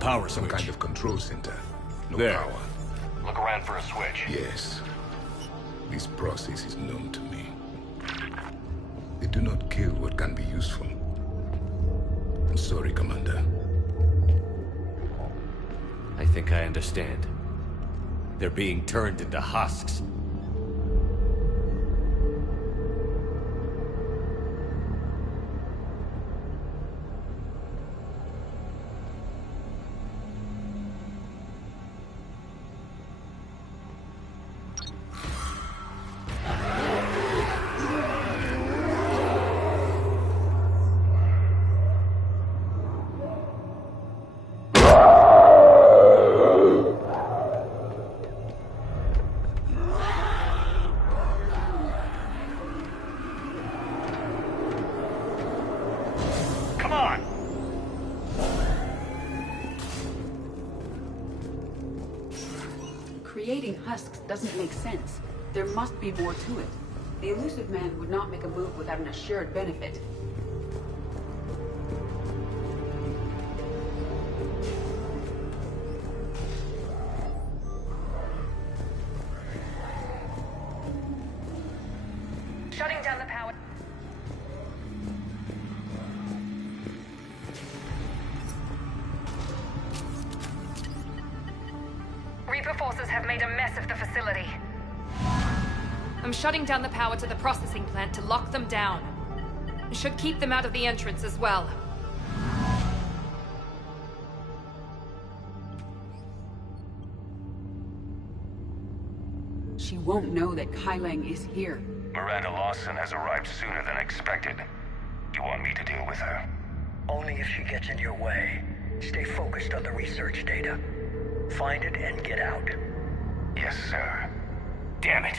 Power Some switch. kind of control center. No There. power. Look around for a switch. Yes. This process is known to me. They do not kill what can be useful. I'm sorry, Commander. I think I understand. They're being turned into husks. Creating husks doesn't make sense. There must be more to it. The elusive man would not make a move without an assured benefit. Shutting down the power. Reaper forces have made a mess of the facility. I'm shutting down the power to the processing plant to lock them down. It should keep them out of the entrance as well. She won't know that Kailang is here. Miranda Lawson has arrived sooner than expected. Do you want me to deal with her? Only if she gets in your way. Stay focused on the research data. Find it and get out. Yes, sir. Damn it.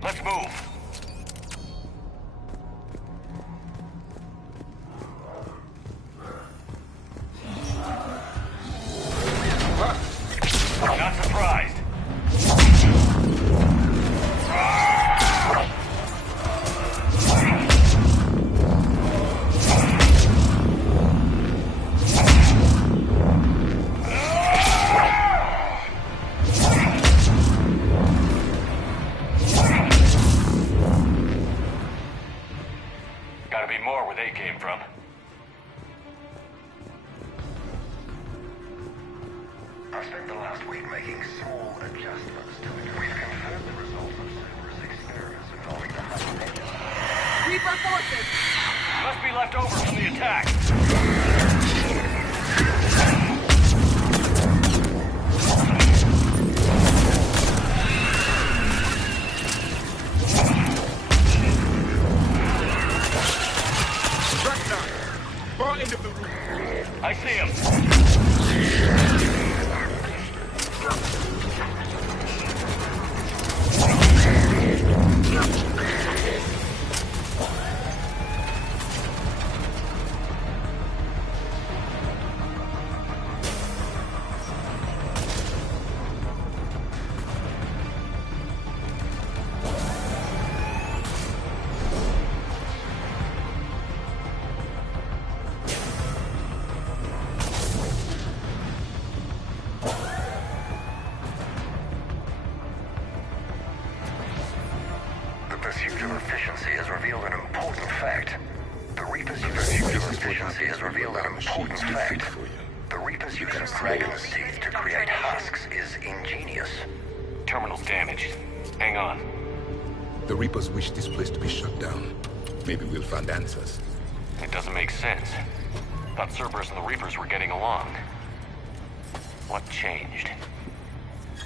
Let's move. Not surprised. Gotta be more where they came from. I spent the last week making small adjustments to it. We've confirmed the results of Cerberus experiments involving the Hudson engine. Reaper forces! Must be left over from the attack. Far end of the room. I see him. The pursuit of efficiency has revealed an important fact. The Reaper's use of efficiency has revealed an important fact. The Reaper's use of Kraken's teeth to create husks is ingenious. Terminal's damaged. Hang on. The Reapers wish this place to be shut down. Maybe we'll find answers. It doesn't make sense. Thought Cerberus and the Reapers were getting along. What changed?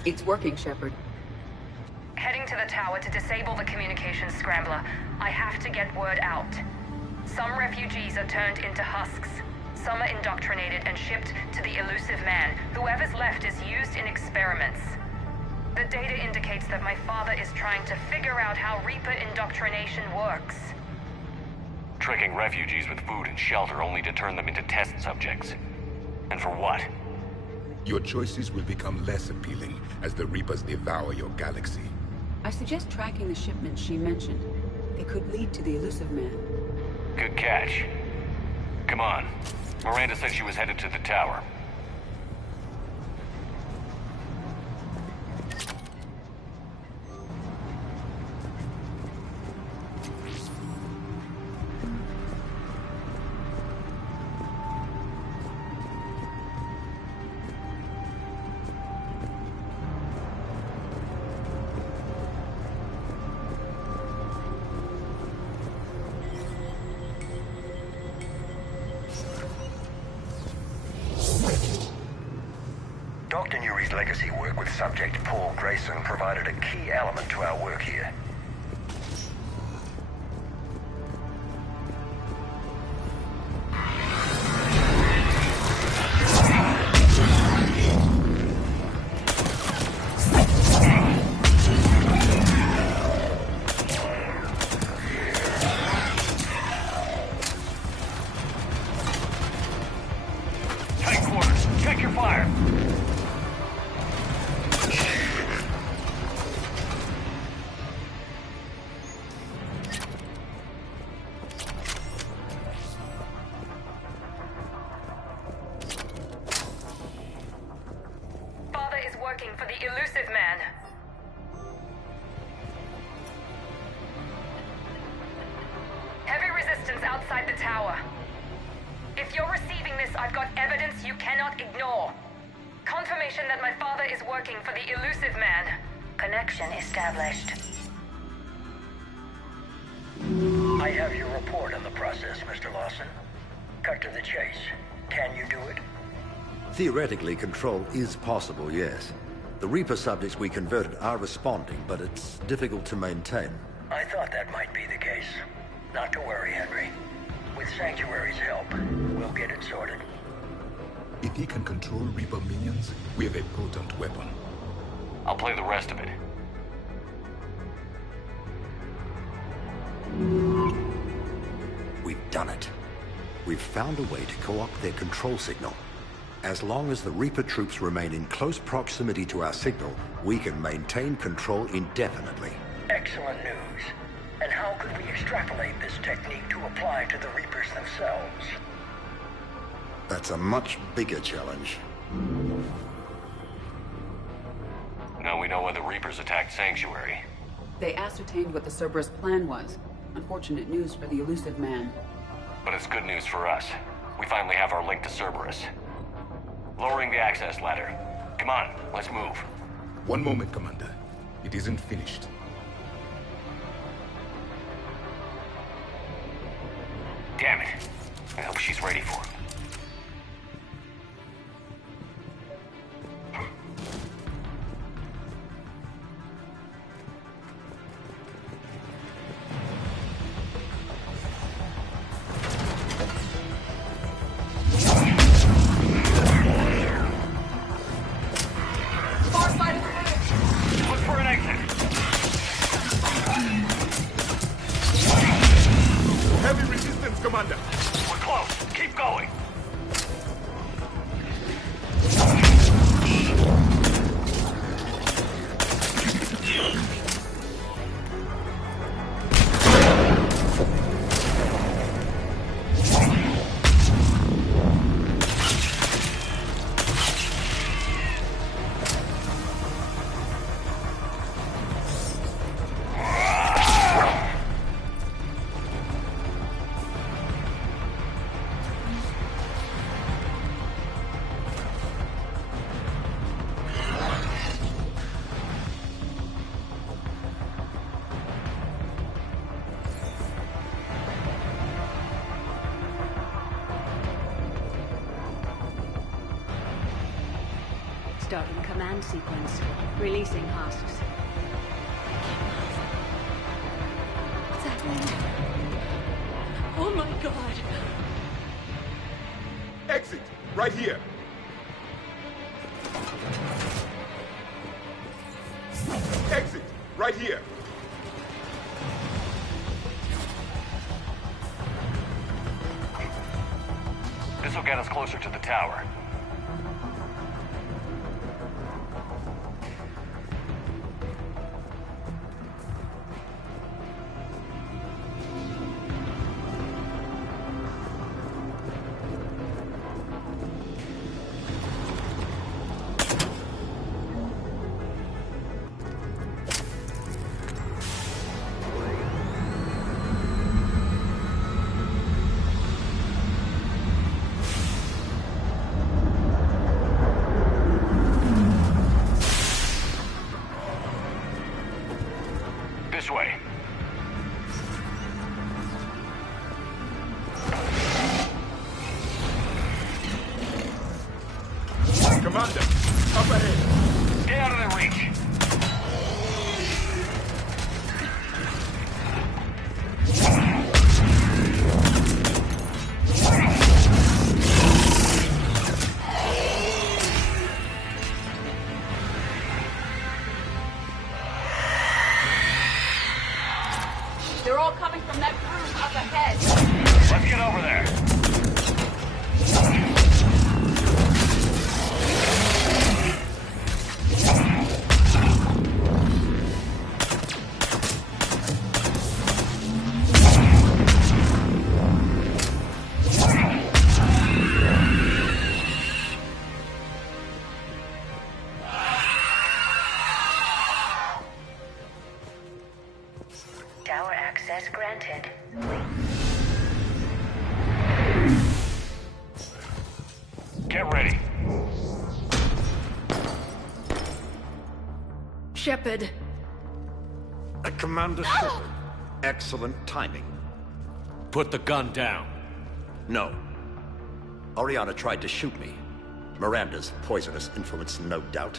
It's working, Shepard. Heading to the tower to disable the communications scrambler. I have to get word out. Some refugees are turned into husks. Some are indoctrinated and shipped to the elusive man. Whoever's left is used in experiments. The data indicates that my father is trying to figure out how Reaper indoctrination works. Tricking refugees with food and shelter only to turn them into test subjects. And for what? Your choices will become less appealing as the Reapers devour your galaxy. I suggest tracking the shipments she mentioned. They could lead to the elusive man. Good catch. Come on. Miranda said she was headed to the tower. Dr. Newry's legacy work with subject Paul Grayson provided a key element to our work here. Tight quarters. Check your fire. Father is working for the elusive man. Heavy resistance outside the tower. If you're receiving this, I've got evidence you cannot ignore. confirmation that my father is working for the elusive man. Connection established. I have your report on the process, Mr. Lawson. Cut to the chase. Can you do it? Theoretically, control is possible, yes. The Reaper subjects we converted are responding, but it's difficult to maintain. I thought that might be the case. Not to worry, Henry. With Sanctuary's help, we'll get it sorted. If he can control Reaper minions, we have a potent weapon. I'll play the rest of it. We've done it. We've found a way to co-opt their control signal. As long as the Reaper troops remain in close proximity to our signal, we can maintain control indefinitely. Excellent news. And how could we extrapolate this technique to apply to the Reapers themselves? That's a much bigger challenge. Now we know why the Reapers attacked Sanctuary. They ascertained what the Cerberus plan was. Unfortunate news for the elusive man. But it's good news for us. We finally have our link to Cerberus. Lowering the access ladder. Come on, let's move. One moment, Commander. It isn't finished. Damn it. I hope she's ready for him. Starting command sequence. Releasing husks. What's happening? Oh my god. Exit! Right here! Exit! Right here! This'll get us closer to the tower. This way. Commander, up ahead. Get out of their reach. They're all coming from that room up ahead. Let's get over there. Tower access granted. Get ready. Shepard. Commander Shepard. Excellent timing. Put the gun down. No. Oriana tried to shoot me. Miranda's poisonous influence, no doubt.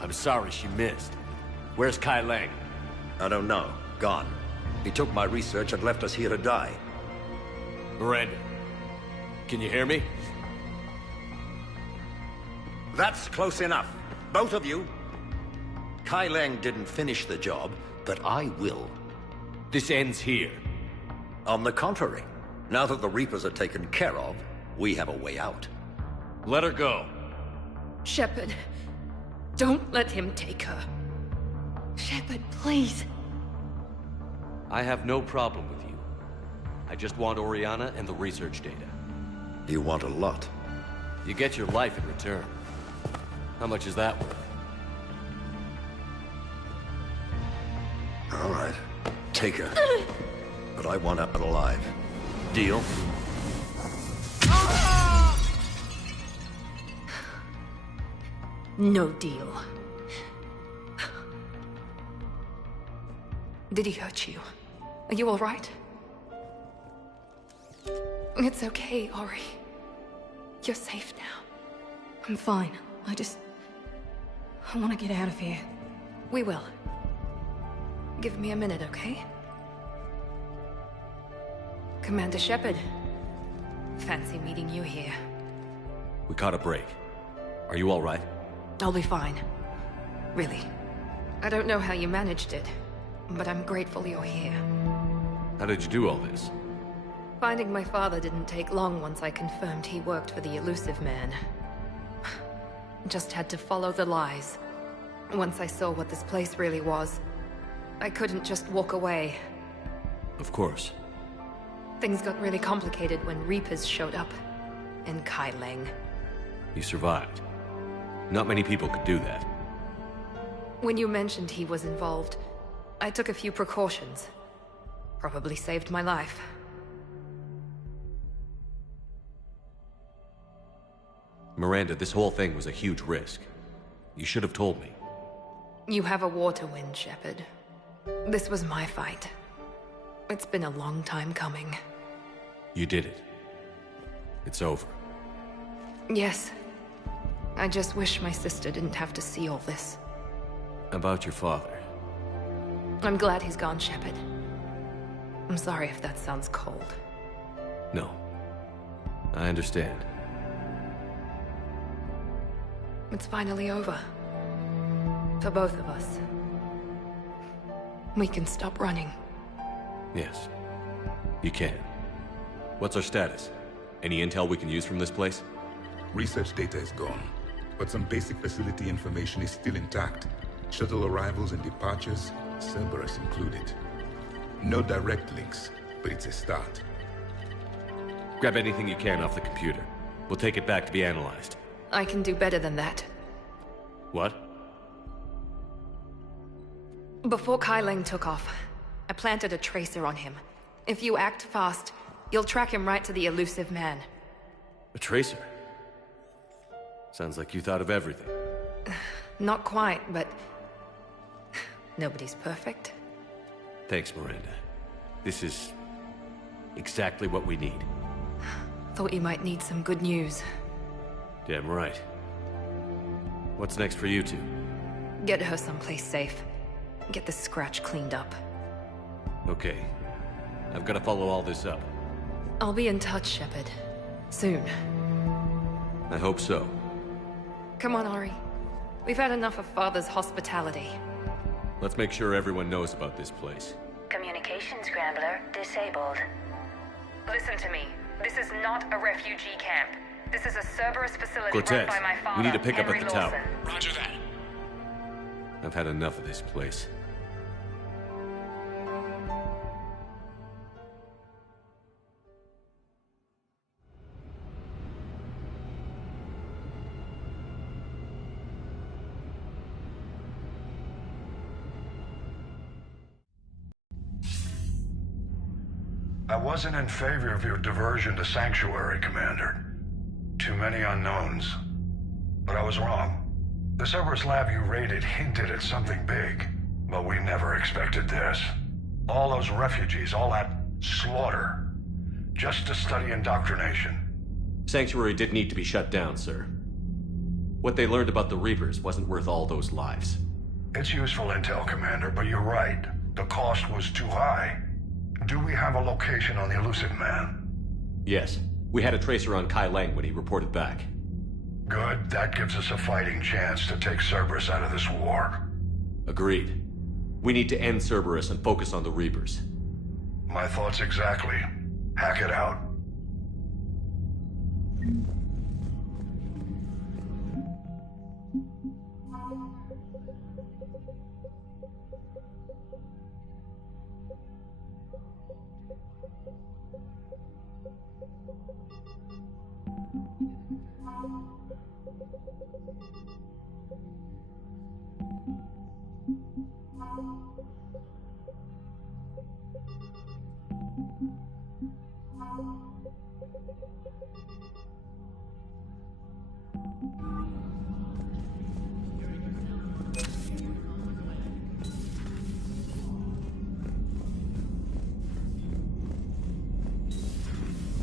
I'm sorry she missed. Where's Kai Lang? I don't know. Gone. He took my research and left us here to die. Miranda, can you hear me? That's close enough. Both of you. Kai Lang didn't finish the job, but I will. This ends here. On the contrary, now that the Reapers are taken care of, we have a way out. Let her go. Shepard, don't let him take her. Shepard, please. I have no problem with you. I just want Oriana and the research data. You want a lot. You get your life in return. How much is that worth? All right. Take her. But I want her alive. Deal? No deal. Did he hurt you? Are you all right? It's okay, Ori. You're safe now. I'm fine. I want to get out of here. We will. Give me a minute, okay? Commander Shepard. Fancy meeting you here. We caught a break. Are you all right? I'll be fine. Really. I don't know how you managed it, but I'm grateful you're here. How did you do all this? Finding my father didn't take long once I confirmed he worked for the Elusive Man. Just had to follow the lies. Once I saw what this place really was, I couldn't just walk away. Of course. Things got really complicated when Reapers showed up. And Kai Lang. You survived. Not many people could do that. When you mentioned he was involved, I took a few precautions. Probably saved my life. Miranda, this whole thing was a huge risk. You should have told me. You have a war to win, Shepard. This was my fight. It's been a long time coming. You did it. It's over. Yes. I just wish my sister didn't have to see all this. About your father. I'm glad he's gone, Shepard. I'm sorry if that sounds cold. No. I understand. It's finally over. For both of us. We can stop running. Yes. You can. What's our status? Any intel we can use from this place? Research data is gone, but some basic facility information is still intact. Shuttle arrivals and departures, Cerberus included. No direct links, but it's a start. Grab anything you can off the computer. We'll take it back to be analyzed. I can do better than that. What? Before Kai Lang took off, I planted a tracer on him. If you act fast, you'll track him right to the Elusive Man. A tracer? Sounds like you thought of everything. Not quite, but... nobody's perfect. Thanks, Miranda. This is... exactly what we need. Thought you might need some good news. Damn right. What's next for you two? Get her someplace safe. Get this scratch cleaned up. Okay. I've got to follow all this up. I'll be in touch, Shepard. Soon. I hope so. Come on, Ori. We've had enough of Father's hospitality. Let's make sure everyone knows about this place. Communication scrambler disabled. Listen to me. This is not a refugee camp. This is a Cerberus facility Cortez, run by my father, we need to pick Henry up at the Lawson. tower. Roger that. I've had enough of this place. I wasn't in favor of your diversion to Sanctuary, Commander. Too many unknowns. But I was wrong. The Cerberus lab you raided hinted at something big, but we never expected this. All those refugees, all that slaughter, just to study indoctrination. Sanctuary did need to be shut down, sir. What they learned about the Reapers wasn't worth all those lives. It's useful intel, Commander, but you're right. The cost was too high. Do we have a location on the elusive man? Yes. We had a tracer on Kai Lang when he reported back. Good. That gives us a fighting chance to take Cerberus out of this war. Agreed. We need to end Cerberus and focus on the Reapers. My thoughts exactly. Hack it out.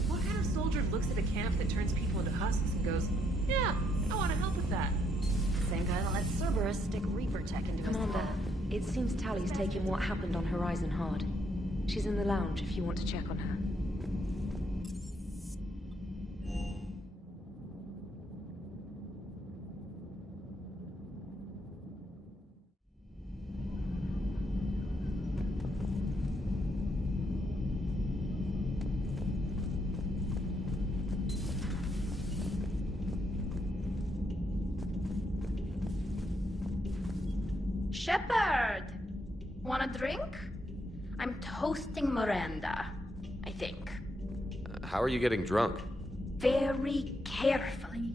What kind of soldier looks at a camp that turns people into husks and goes, yeah, I want to help with that? Same guy that lets Cerberus stick Reaper tech into his Commander, pod. it seems Tally's taking what happened on Horizon hard. She's in the lounge if you want to check on her. Shepard! Want a drink? I'm toasting Miranda, I think. How are you getting drunk? Very carefully.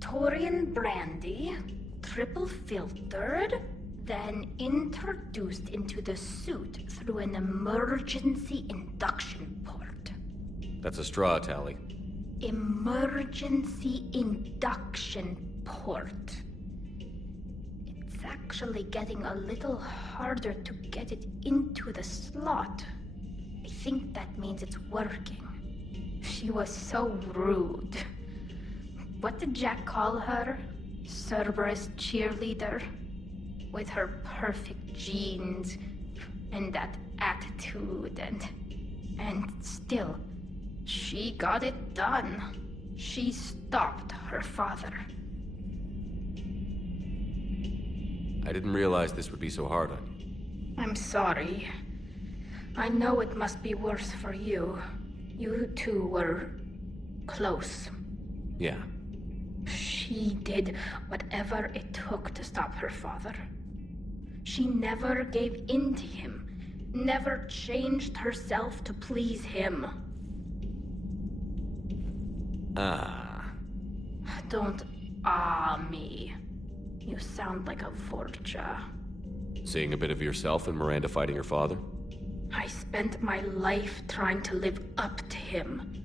Taurian brandy, triple filtered, then introduced into the suit through an emergency induction port. That's a straw, Tally. Emergency induction port. It's actually getting a little harder to get it into the slot. I think that means it's working. She was so rude. What did Jack call her? Cerberus cheerleader? With her perfect genes and that attitude and still, she got it done. She stopped her father. I didn't realize this would be so hard on you. I'm sorry. I know it must be worse for you. You two were close. Yeah. She did whatever it took to stop her father. She never gave in to him, never changed herself to please him. Don't me. You sound like a Vorcha. Seeing a bit of yourself in Miranda fighting her father? I spent my life trying to live up to him.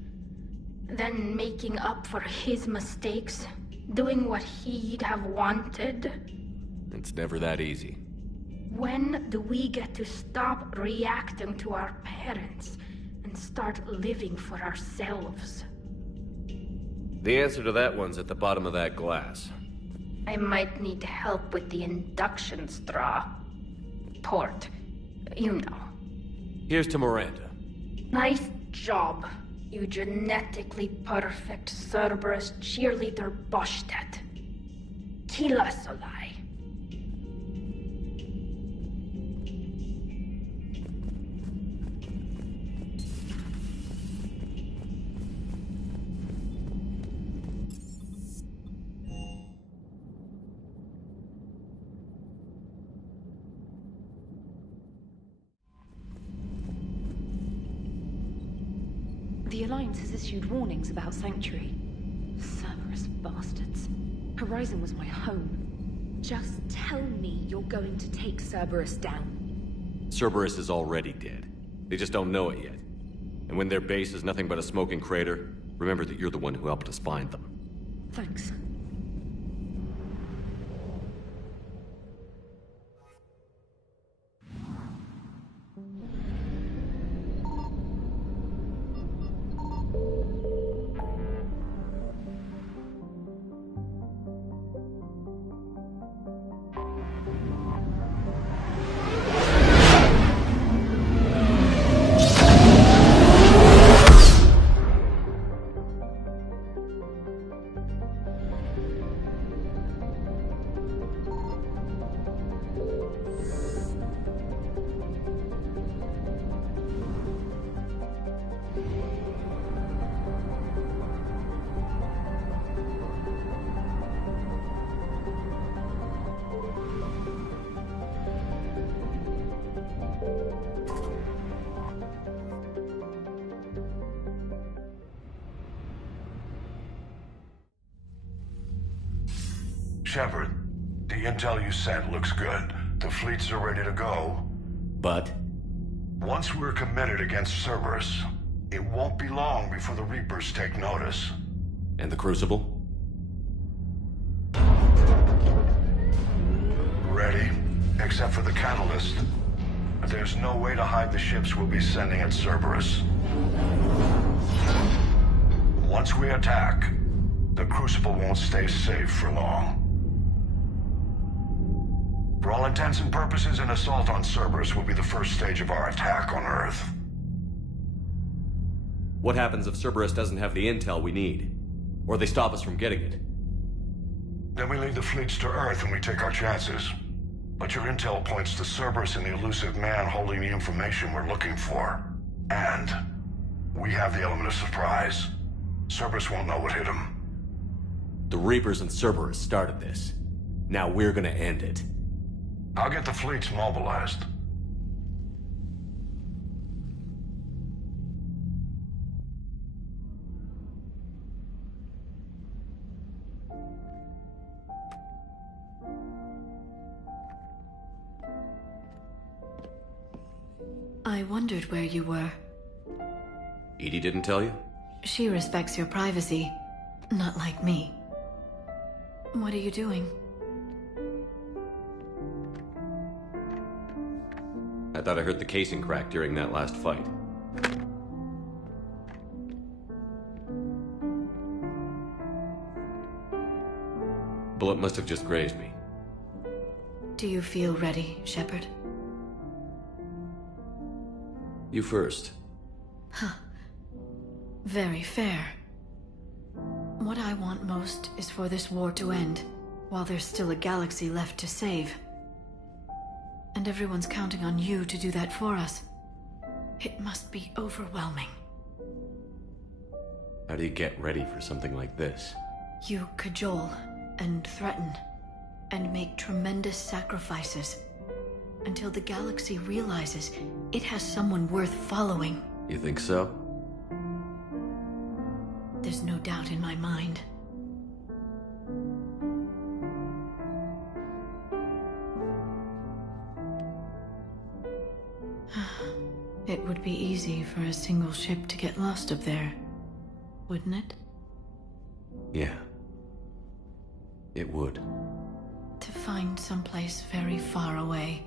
Then making up for his mistakes, doing what he'd have wanted. It's never that easy. When do we get to stop reacting to our parents and start living for ourselves? The answer to that one's at the bottom of that glass. I might need help with the induction straw. Port. You know. Here's to Miranda. Nice job, you genetically perfect Cerberus cheerleader Boshtet. Kila Solai. The Alliance has issued warnings about Sanctuary. Cerberus bastards. Horizon was my home. Just tell me you're going to take Cerberus down. Cerberus is already dead. They just don't know it yet. And when their base is nothing but a smoking crater, remember that you're the one who helped us find them. Thanks. Shepard, the intel you sent looks good. The fleets are ready to go. But? Once we're committed against Cerberus, it won't be long before the Reapers take notice. And the Crucible? Ready, except for the catalyst. There's no way to hide the ships we'll be sending at Cerberus. Once we attack, the Crucible won't stay safe for long. For all intents and purposes, an assault on Cerberus will be the first stage of our attack on Earth. What happens if Cerberus doesn't have the intel we need? Or they stop us from getting it? Then we lead the fleets to Earth and we take our chances. But your intel points to Cerberus and the elusive man holding the information we're looking for. And we have the element of surprise. Cerberus won't know what hit him. The Reapers and Cerberus started this. Now we're gonna end it. I'll get the fleets mobilized. I wondered where you were. Edie didn't tell you? She respects your privacy, not like me. What are you doing? I thought I heard the casing crack during that last fight. Bullet must have just grazed me. Do you feel ready, Shepard? You first. Huh. Very fair. What I want most is for this war to end, while there's still a galaxy left to save. And everyone's counting on you to do that for us. It must be overwhelming. How do you get ready for something like this? You cajole, and threaten, and make tremendous sacrifices, until the galaxy realizes it has someone worth following. You think so? There's no doubt in my mind. It would be easy for a single ship to get lost up there, wouldn't it? Yeah. It would. To find someplace very far away,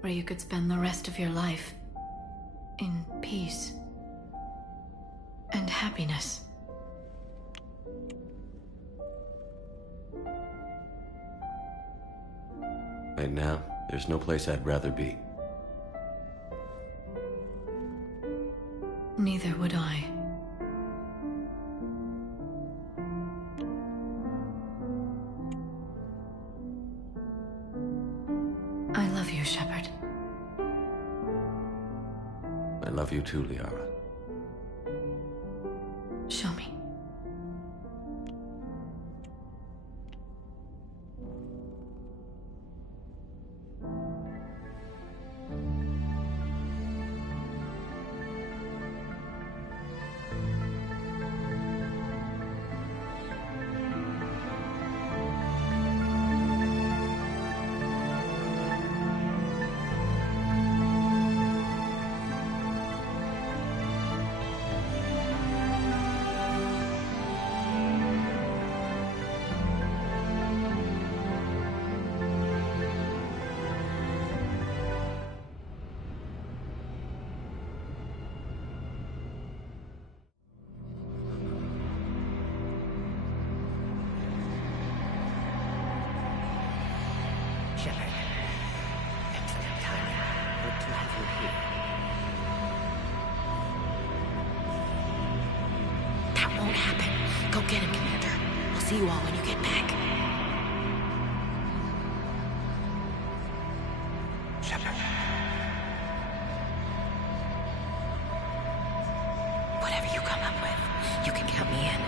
where you could spend the rest of your life in peace and happiness. Right now, there's no place I'd rather be. Neither would I. I love you, Shepard. I love you too, Liara. Show me. That won't happen. Go get him, Commander. I'll see you all when you get back. Shepard. Whatever you come up with, you can count me in.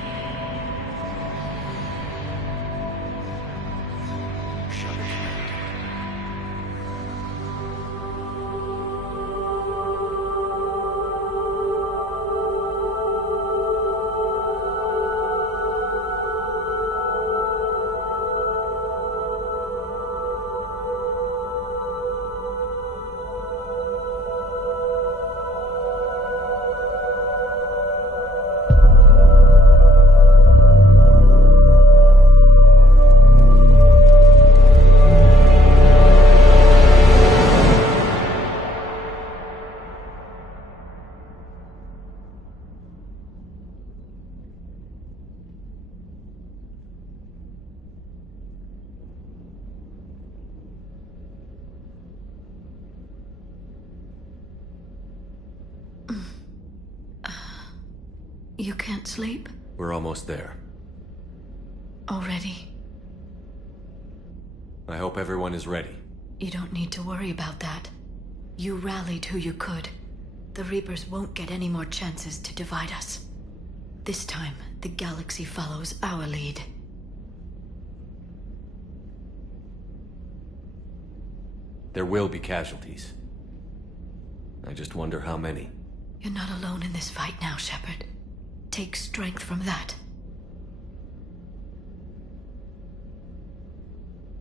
You can't sleep? We're almost there. Already? I hope everyone is ready. You don't need to worry about that. You rallied who you could. The Reapers won't get any more chances to divide us. This time, the galaxy follows our lead. There will be casualties. I just wonder how many. You're not alone in this fight now, Shepard. Take strength from that.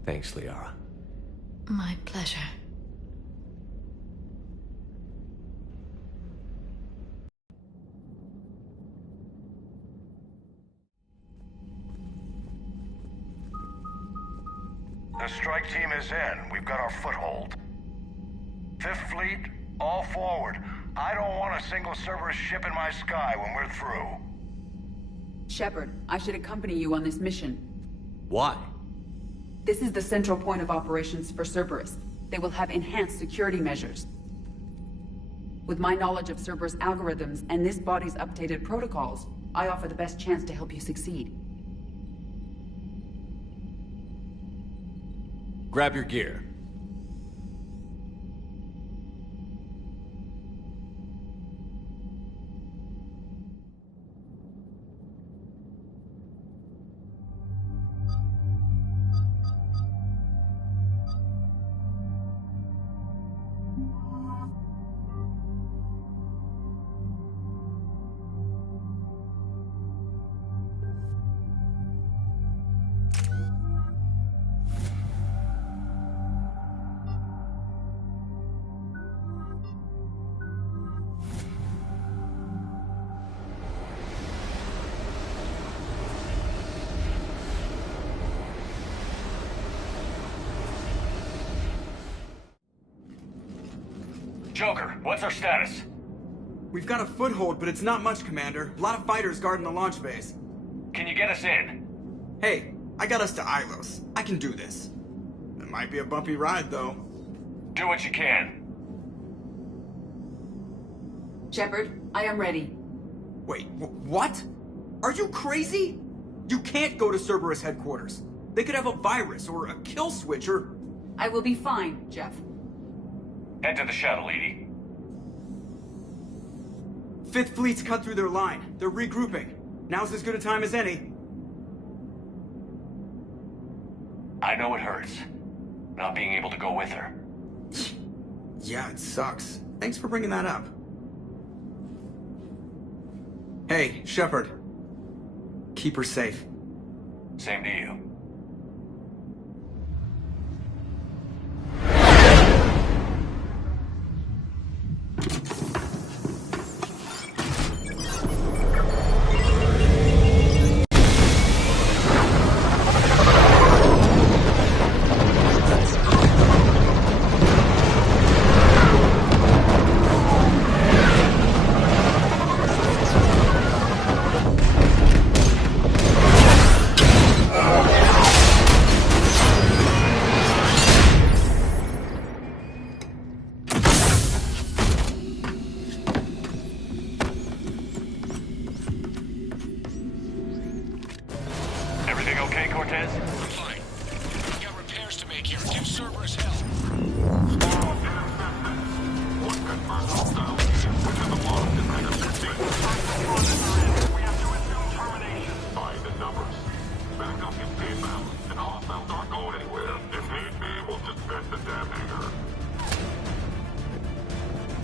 Thanks, Liara. My pleasure. The strike team is in. We've got our foothold. Fifth Fleet, all forward. I don't want a single Cerberus ship in my sky when we're through. Shepard, I should accompany you on this mission. Why? This is the central point of operations for Cerberus. They will have enhanced security measures. With my knowledge of Cerberus algorithms and this body's updated protocols, I offer the best chance to help you succeed. Grab your gear. Joker, what's our status? We've got a foothold, but it's not much, Commander. A lot of fighters guarding the launch base. Can you get us in? Hey, I got us to Ilos. I can do this. It might be a bumpy ride, though. Do what you can. Shepard, I am ready. Wait, what? Are you crazy? You can't go to Cerberus headquarters. They could have a virus or a kill switch or... I will be fine, Jeff. Head to the shuttle, Edie. Fifth Fleet's cut through their line. They're regrouping. Now's as good a time as any. I know it hurts. Not being able to go with her. Yeah, it sucks. Thanks for bringing that up. Hey, Shepard. Keep her safe. Same to you.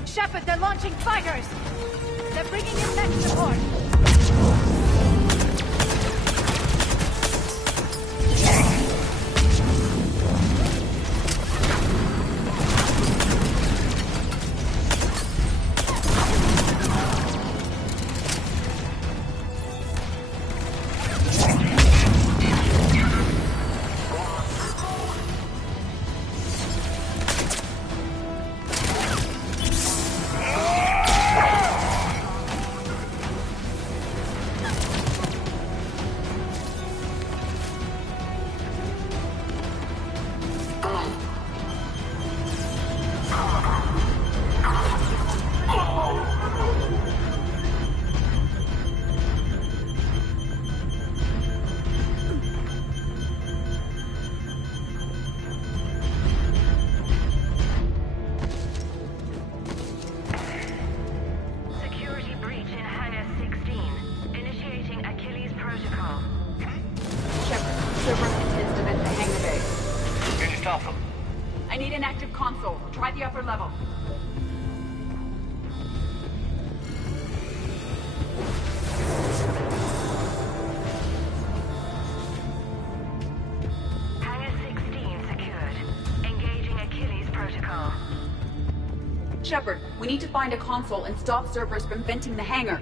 Shepard, they're launching fighters! They're bringing in tech support! Shepard, we need to find a console and stop Cerberus from venting the hangar.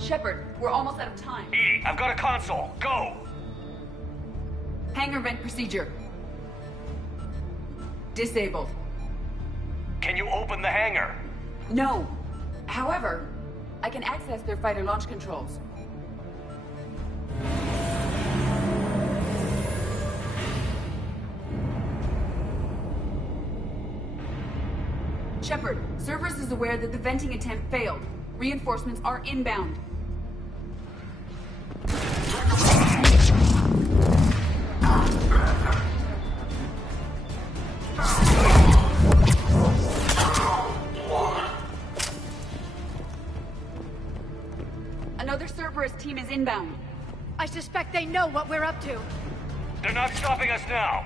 Shepard, we're almost out of time. EDI, I've got a console. Go! Hangar vent procedure. Disabled. Can you open the hangar? No. However, I can access their fighter launch controls. Shepard, Cerberus is aware that the venting attempt failed. Reinforcements are inbound. Another Cerberus team is inbound. I suspect they know what we're up to. They're not stopping us now.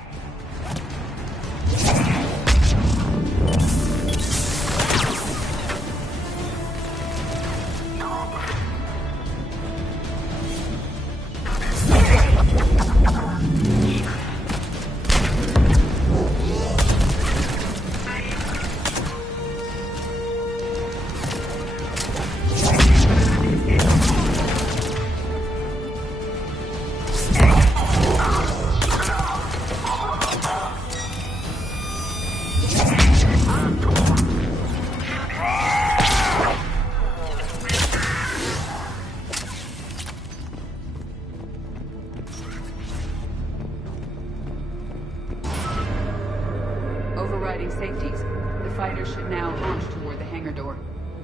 Overriding safeties. The fighter should now launch toward the hangar door.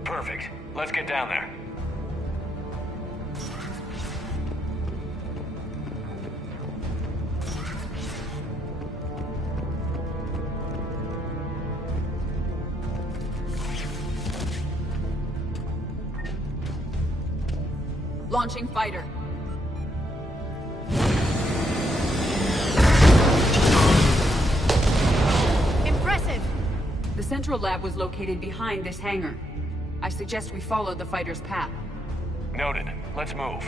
Perfect. Let's get down there. Launching fighter. Impressive! The central lab was located behind this hangar. I suggest we follow the fighter's path. Noted. Let's move.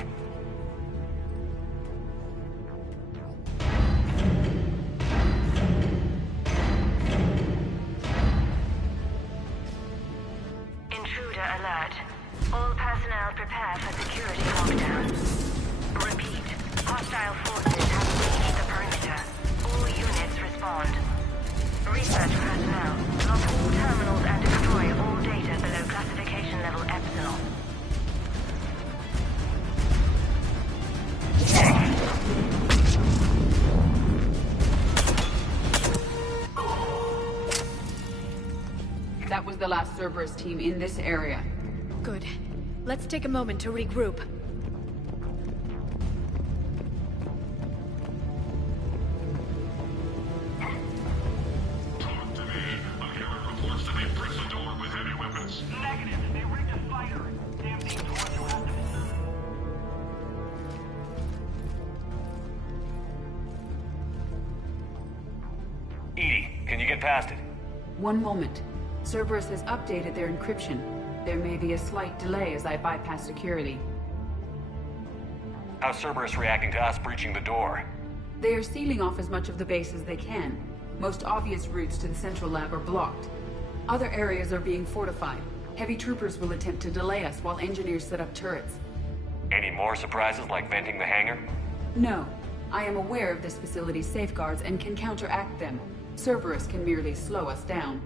Intruder alert. All personnel prepare for security lockdown. Repeat. Hostile forces have reached the perimeter. All units respond. Research personnel, lock all terminals and destroy all data below classification level Epsilon. That was the last Cerberus team in this area. Good. Let's take a moment to regroup. EDI, can you get past it? One moment. Cerberus has updated their encryption. There may be a slight delay as I bypass security. How's Cerberus reacting to us breaching the door? They are sealing off as much of the base as they can. Most obvious routes to the central lab are blocked. Other areas are being fortified. Heavy troopers will attempt to delay us while engineers set up turrets. Any more surprises like venting the hangar? No. I am aware of this facility's safeguards and can counteract them. Cerberus can merely slow us down.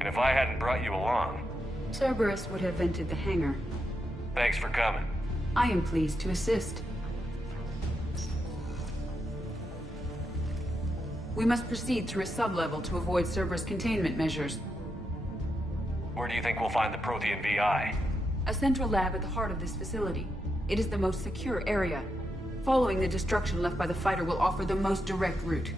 And if I hadn't brought you along... Cerberus would have vented the hangar. Thanks for coming. I am pleased to assist. We must proceed through a sub-level to avoid Cerberus containment measures. Where do you think we'll find the Prothean VI? A central lab at the heart of this facility. It is the most secure area. Following the destruction left by the fighter will offer the most direct route.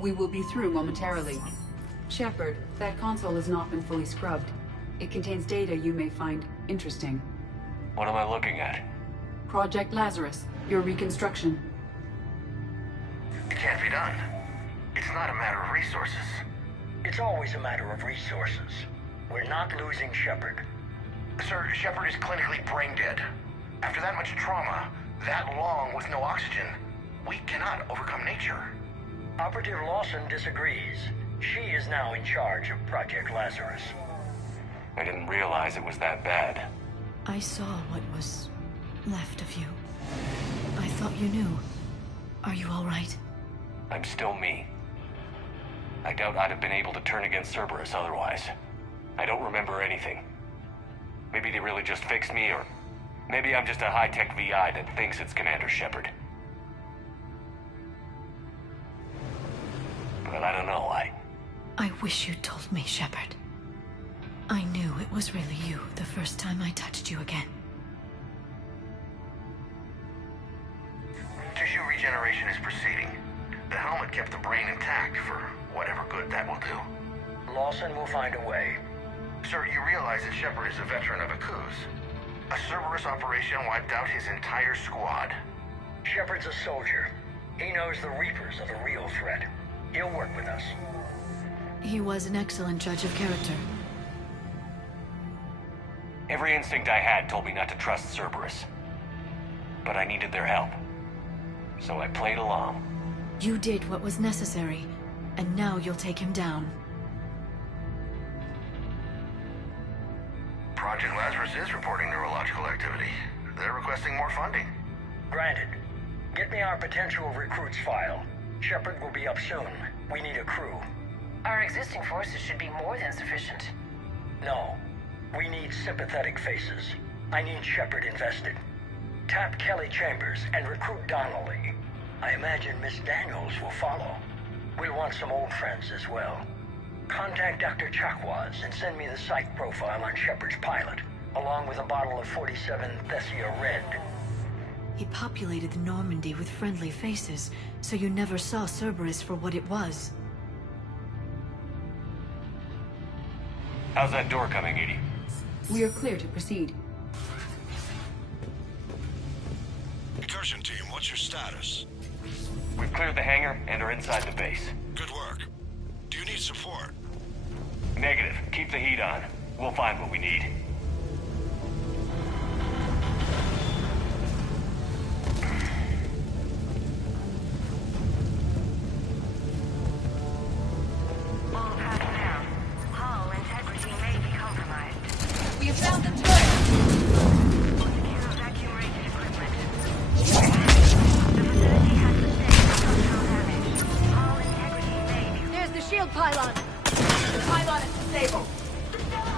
We will be through momentarily. Shepard, that console has not been fully scrubbed. It contains data you may find interesting. What am I looking at? Project Lazarus, your reconstruction. It can't be done. It's not a matter of resources. It's always a matter of resources. We're not losing Shepard. Sir, Shepard is clinically brain dead. After that much trauma, that long with no oxygen, we cannot overcome nature. Operative Lawson disagrees. She is now in charge of Project Lazarus. I didn't realize it was that bad. I saw what was left of you. I thought you knew. Are you all right? I'm still me. I doubt I'd have been able to turn against Cerberus otherwise. I don't remember anything. Maybe they really just fixed me, or maybe I'm just a high-tech VI that thinks it's Commander Shepard. But I don't know, I wish you told me, Shepard. I knew it was really you the first time I touched you again. Tissue regeneration is proceeding. The helmet kept the brain intact for whatever good that will do. Lawson will find a way. Sir, you realize that Shepard is a veteran of a coup. A Cerberus operation wiped out his entire squad. Shepard's a soldier. He knows the Reapers are the real threat. He'll work with us. He was an excellent judge of character. Every instinct I had told me not to trust Cerberus. But I needed their help. So I played along. You did what was necessary, and now you'll take him down. Project Lazarus is reporting neurological activity. They're requesting more funding. Granted. Get me our potential recruits file. Shepard will be up soon. We need a crew. Our existing forces should be more than sufficient. No. We need sympathetic faces. I need Shepard invested. Tap Kelly Chambers and recruit Donnelly. I imagine Miss Daniels will follow. We'll want some old friends as well. Contact Dr. Chakwas and send me the psych profile on Shepard's pilot, along with a bottle of 47 Thessia Red. He populated the Normandy with friendly faces, so you never saw Cerberus for what it was. How's that door coming, Edie? We are clear to proceed. Incursion team, what's your status? We've cleared the hangar and are inside the base. Good work. Do you need support? Negative. Keep the heat on. We'll find what we need. All personnel. Hull integrity may be compromised. We have found the turret! Secure vacuum-rated equipment. The facility has sustained structural damage. Hull integrity may be... There's the shield pylon! The pylon is disabled.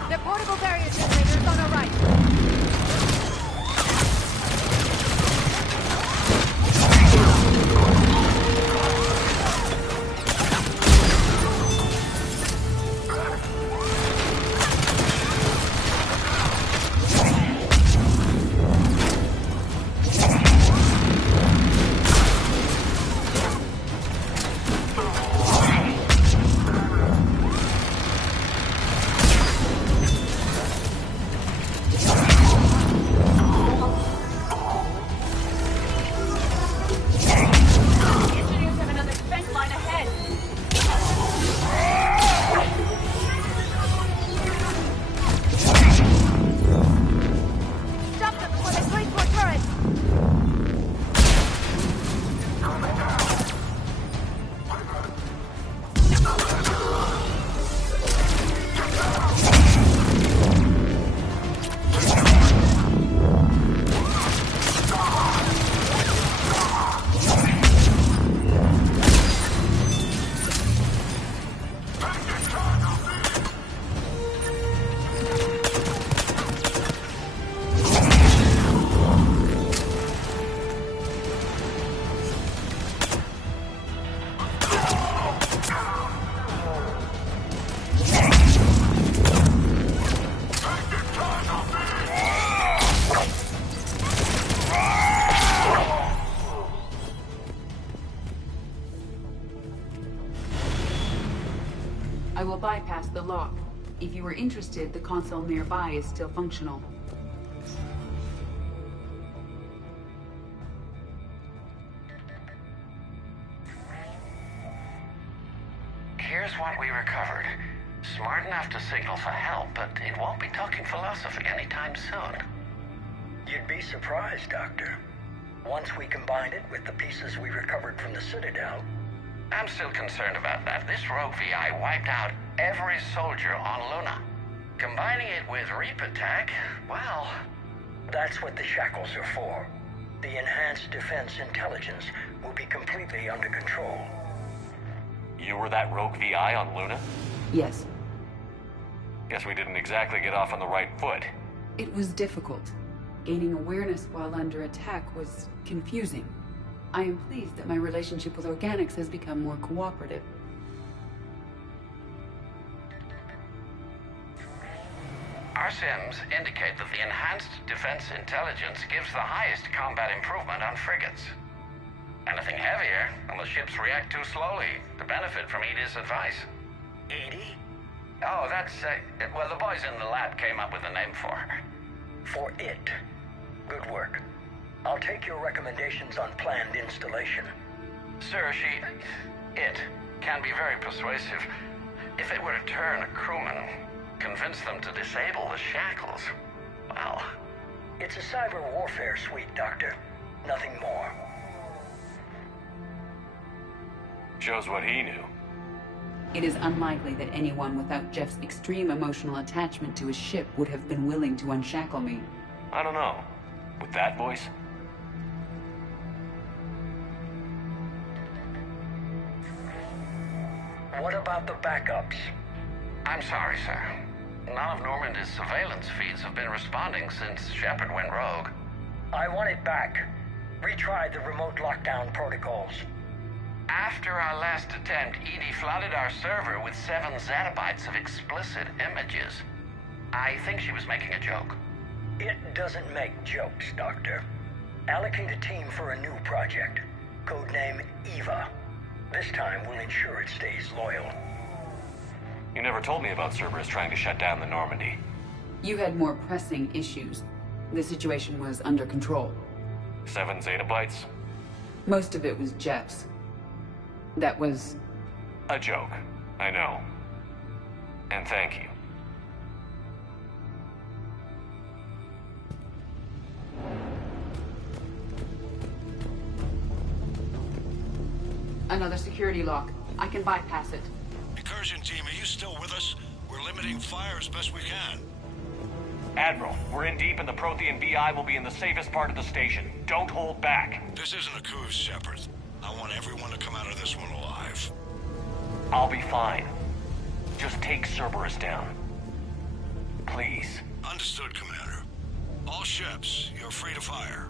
Their portable barrier generator is on our right. If you were interested, the console nearby is still functional. Here's what we recovered. Smart enough to signal for help, but it won't be talking philosophy anytime soon. You'd be surprised, Doctor. Once we combine it with the pieces we recovered from the Citadel... I'm still concerned about that. This rogue VI wiped out every soldier on Luna. Combining it with Reaper tech, well... That's what the shackles are for. The enhanced defense intelligence will be completely under control. You were that rogue VI on Luna? Yes. Guess we didn't exactly get off on the right foot. It was difficult. Gaining awareness while under attack was confusing. I am pleased that my relationship with Organics has become more cooperative. Our sims indicate that the enhanced defense intelligence gives the highest combat improvement on frigates. Anything heavier, and the ships react too slowly to benefit from Edie's advice. Edie? Oh, that's, well, the boys in the lab came up with a name for her. For it. Good work. I'll take your recommendations on planned installation. Sir, it can be very persuasive. If it were to turn a crewman, convince them to disable the shackles, well... It's a cyber warfare suite, Doctor. Nothing more. Shows what he knew. It is unlikely that anyone without Jeff's extreme emotional attachment to his ship would have been willing to unshackle me. I don't know. With that voice? What about the backups? I'm sorry, sir. None of Normandy's surveillance feeds have been responding since Shepard went rogue. I want it back. Retry the remote lockdown protocols. After our last attempt, Edie flooded our server with 7 zettabytes of explicit images. I think she was making a joke. It doesn't make jokes, Doctor. Allocate a team for a new project. Codename Eva. This time we'll ensure it stays loyal. You never told me about Cerberus trying to shut down the Normandy. You had more pressing issues. The situation was under control. 7 zettabytes? Most of it was Jeff's. That was... a joke. I know. And thank you. Another security lock. I can bypass it. Incursion team, are you still with us? We're limiting fire as best we can. Admiral, we're in deep and the Prothean VI will be in the safest part of the station. Don't hold back. This isn't a cruise, Shepard. I want everyone to come out of this one alive. I'll be fine. Just take Cerberus down. Please. Understood, Commander. All ships, you're free to fire.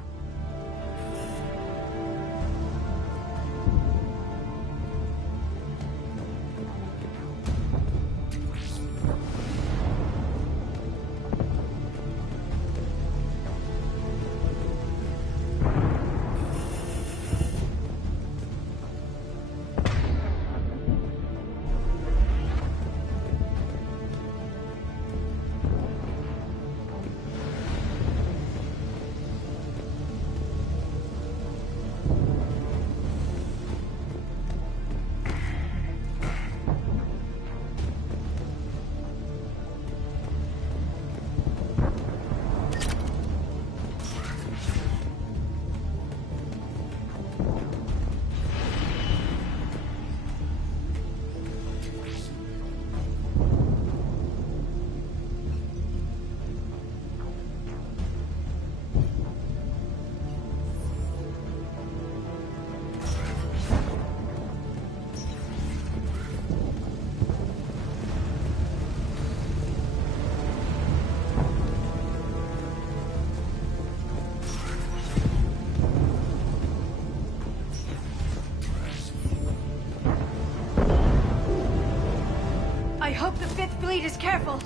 I hope the 5th Fleet is careful.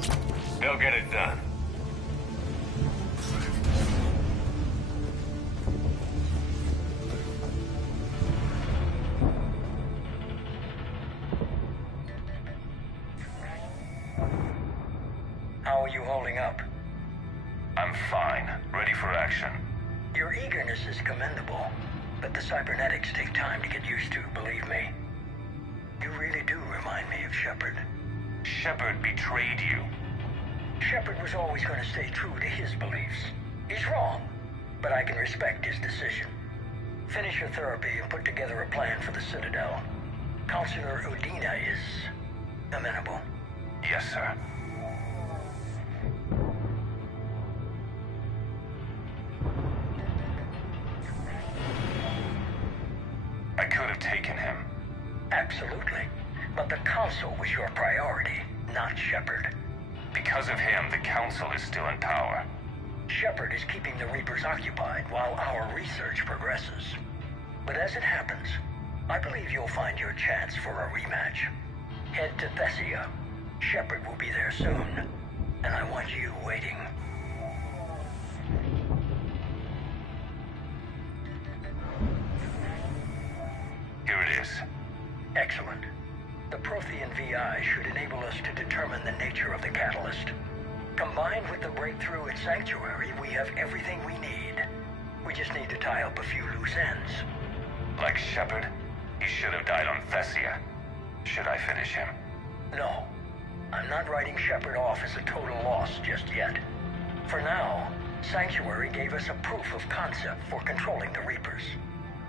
They'll get it done. are you holding up? I'm fine. Ready for action. Your eagerness is commendable, but the cybernetics take time to get used to, believe me. You really do remind me of Shepard. Shepard betrayed you. Shepard was always going to stay true to his beliefs. He's wrong, but I can respect his decision. Finish your therapy and put together a plan for the Citadel. Counselor Udina is amenable. Yes, sir. I could have taken him. Absolutely. But the Council was your priority, not Shepard. Because of him, the Council is still in power. Shepard is keeping the Reapers occupied while our research progresses. But as it happens, I believe you'll find your chance for a rematch. Head to Thessia. Shepard will be there soon, and I want you waiting. Here it is. Excellent. The Prothean VI should enable us to determine the nature of the catalyst. Combined with the breakthrough at Sanctuary, we have everything we need. We just need to tie up a few loose ends. Like Shepard, he should have died on Thessia. Should I finish him? No. I'm not writing Shepard off as a total loss just yet. For now, Sanctuary gave us a proof of concept for controlling the Reapers.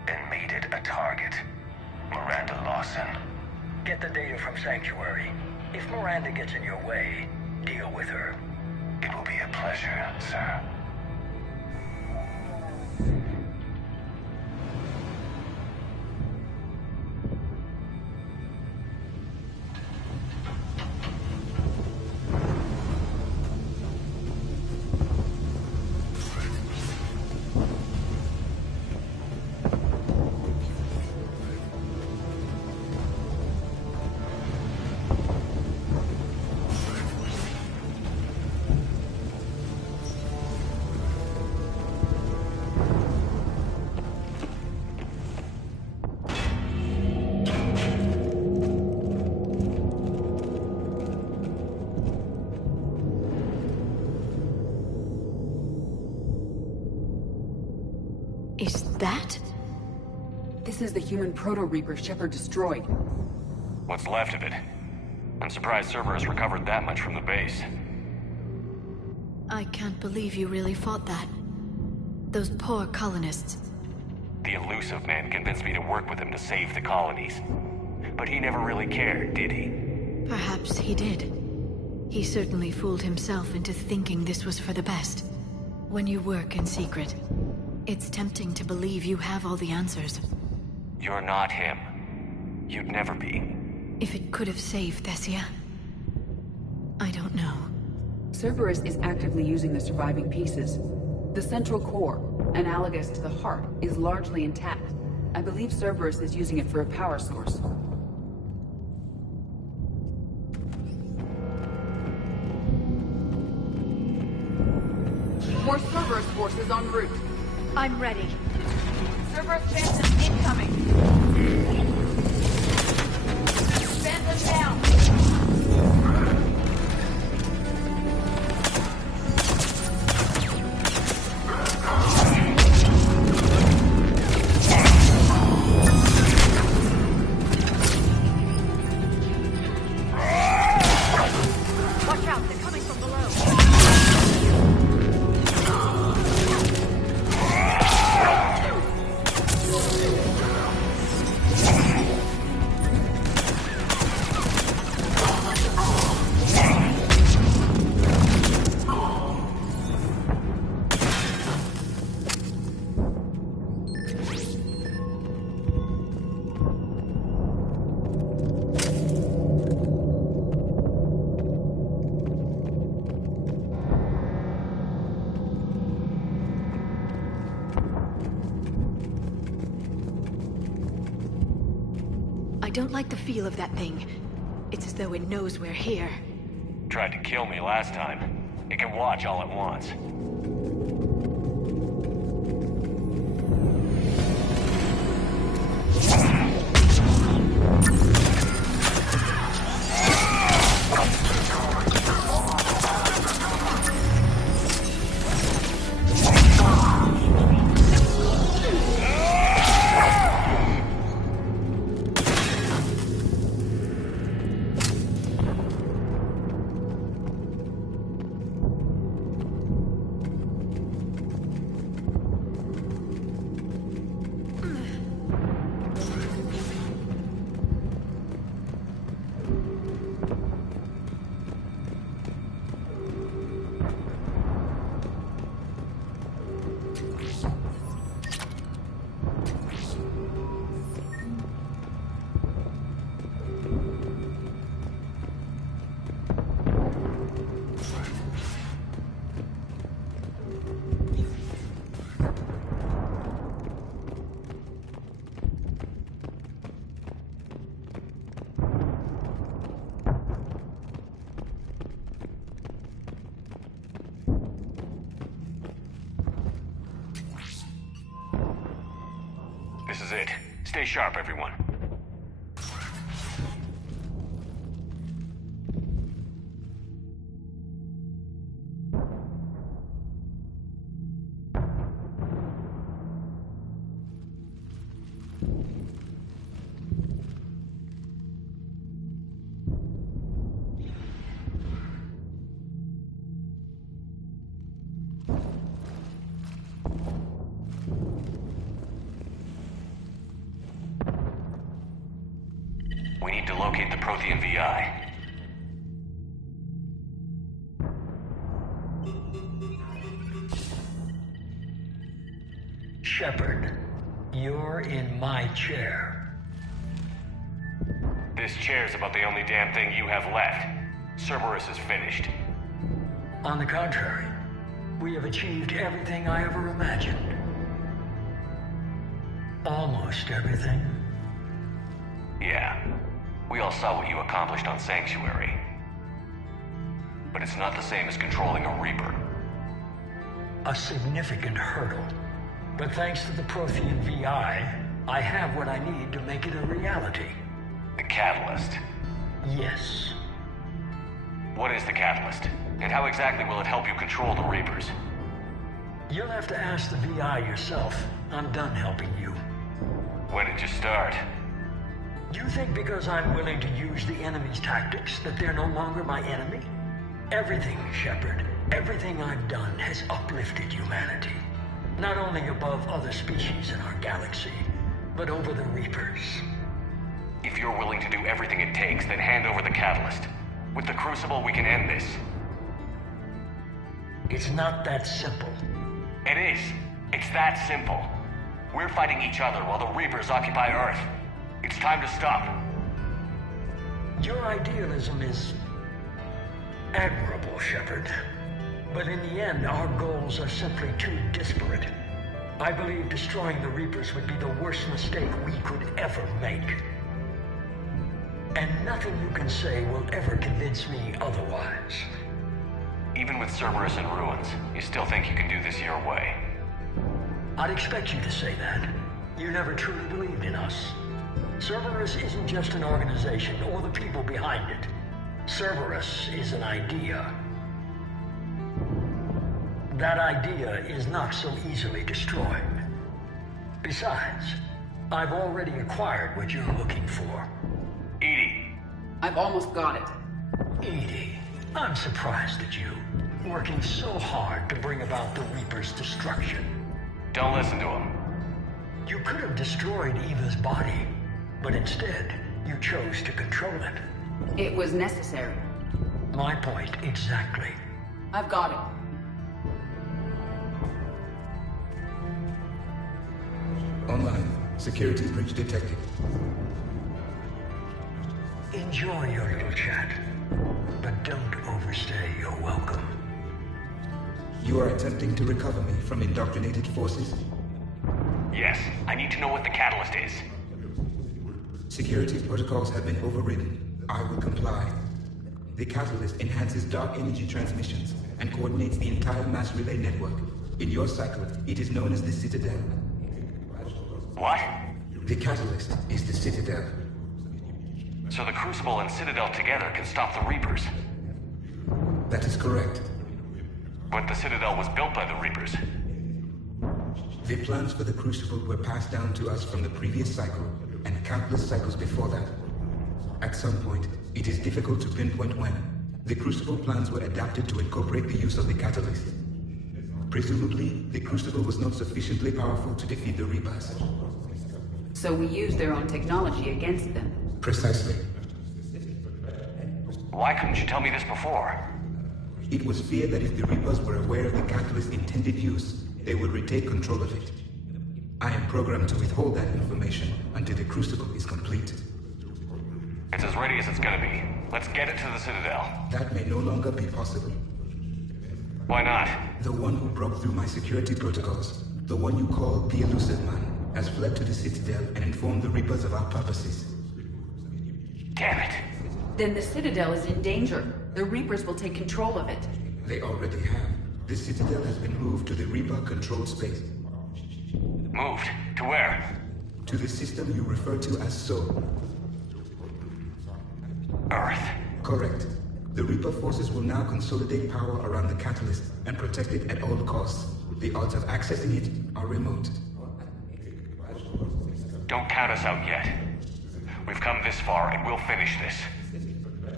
And made it a target. Miranda Lawson. Get the data from Sanctuary. If Miranda gets in your way, deal with her. It will be a pleasure, sir. Is that? This is the human Proto-Reaper Shepard destroyed. What's left of it? I'm surprised Cerberus recovered that much from the base. I can't believe you really fought that. Those poor colonists. The elusive man convinced me to work with him to save the colonies. But he never really cared, did he? Perhaps he did. He certainly fooled himself into thinking this was for the best. When you work in secret, it's tempting to believe you have all the answers. You're not him. You'd never be. If it could have saved Thessia, I don't know. Cerberus is actively using the surviving pieces. The central core, analogous to the heart, is largely intact. I believe Cerberus is using it for a power source. More Cerberus forces en route. I'm ready. Cerberus Phantom incoming. Phantom down. Watch out, they're coming from below. I don't like the feel of that thing. It's as though it knows we're here. Tried to kill me last time. It can watch all at once. is it. Stay sharp, everyone. We need to locate the Prothean VI. Shepard, you're in my chair. This chair's about the only damn thing you have left. Cerberus is finished. On the contrary, we have achieved everything I ever imagined. Almost everything. Yeah. We all saw what you accomplished on Sanctuary. But it's not the same as controlling a Reaper. A significant hurdle. But thanks to the Prothean VI, I have what I need to make it a reality. The Catalyst. Yes. What is the Catalyst? And how exactly will it help you control the Reapers? You'll have to ask the VI yourself. I'm done helping you. When did you start? You think because I'm willing to use the enemy's tactics that they're no longer my enemy? Everything, Shepard, everything I've done has uplifted humanity. Not only above other species in our galaxy, but over the Reapers. If you're willing to do everything it takes, then hand over the Catalyst. With the Crucible, we can end this. It's not that simple. It is. It's that simple. We're fighting each other while the Reapers occupy Earth. It's time to stop. Your idealism is admirable, Shepard. But in the end, our goals are simply too disparate. I believe destroying the Reapers would be the worst mistake we could ever make. And nothing you can say will ever convince me otherwise. Even with Cerberus in ruins, you still think you can do this your way? I'd expect you to say that. You never truly believed in us. Cerberus isn't just an organization or the people behind it. Cerberus is an idea. That idea is not so easily destroyed. Besides, I've already acquired what you're looking for. EDI. I've almost got it. EDI, I'm surprised at you, working so hard to bring about the Reaper's destruction. Don't listen to him. You could have destroyed Eva's body, but instead, you chose to control it. It was necessary. My point exactly. I've got it. Online. Security breach detected. Enjoy your little chat, but don't overstay your welcome. You are attempting to recover me from indoctrinated forces? Yes, I need to know what the Catalyst is. Security protocols have been overridden. I will comply. The Catalyst enhances dark energy transmissions and coordinates the entire mass relay network. In your cycle, it is known as the Citadel. What? The Catalyst is the Citadel. So the Crucible and Citadel together can stop the Reapers? That is correct. But the Citadel was built by the Reapers. The plans for the Crucible were passed down to us from the previous cycle, and countless cycles before that. At some point, it is difficult to pinpoint when, the Crucible plans were adapted to incorporate the use of the Catalyst. Presumably, the Crucible was not sufficiently powerful to defeat the Reapers. So we used their own technology against them. Precisely. Why couldn't you tell me this before? It was feared that if the Reapers were aware of the Catalyst's intended use, they would retake control of it. I am programmed to withhold that information until the Crucible is complete. It's as ready as it's gonna be. Let's get it to the Citadel. That may no longer be possible. Why not? The one who broke through my security protocols, the one you call the Elusive Man, has fled to the Citadel and informed the Reapers of our purposes. Damn it. Then the Citadel is in danger. The Reapers will take control of it. They already have. The Citadel has been moved to the Reaper-controlled space. Moved? To where? to the system you refer to as Soul. Earth. Correct. The Reaper forces will now consolidate power around the catalyst and protect it at all costs. The odds of accessing it are remote. Don't count us out yet. We've come this far, and we'll finish this.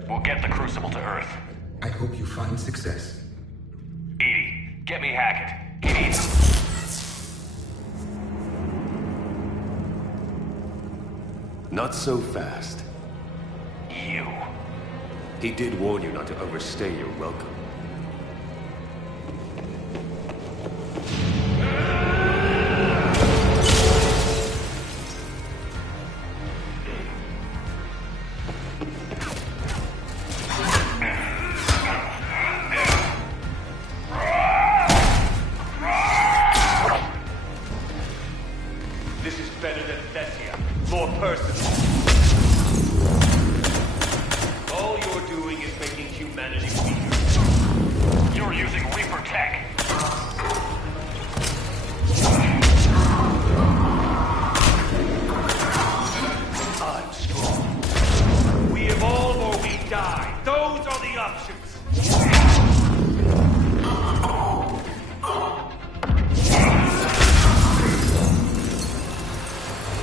We'll get the Crucible to Earth. I hope you find success. EDI, get me Hackett. He needs him. Not so fast. You. He did warn you not to overstay your welcome. This is better than Thessia. More personal. All you're doing is making humanity weaker. You're using Reaper tech. I'm strong. We evolve or we die. Those are the options.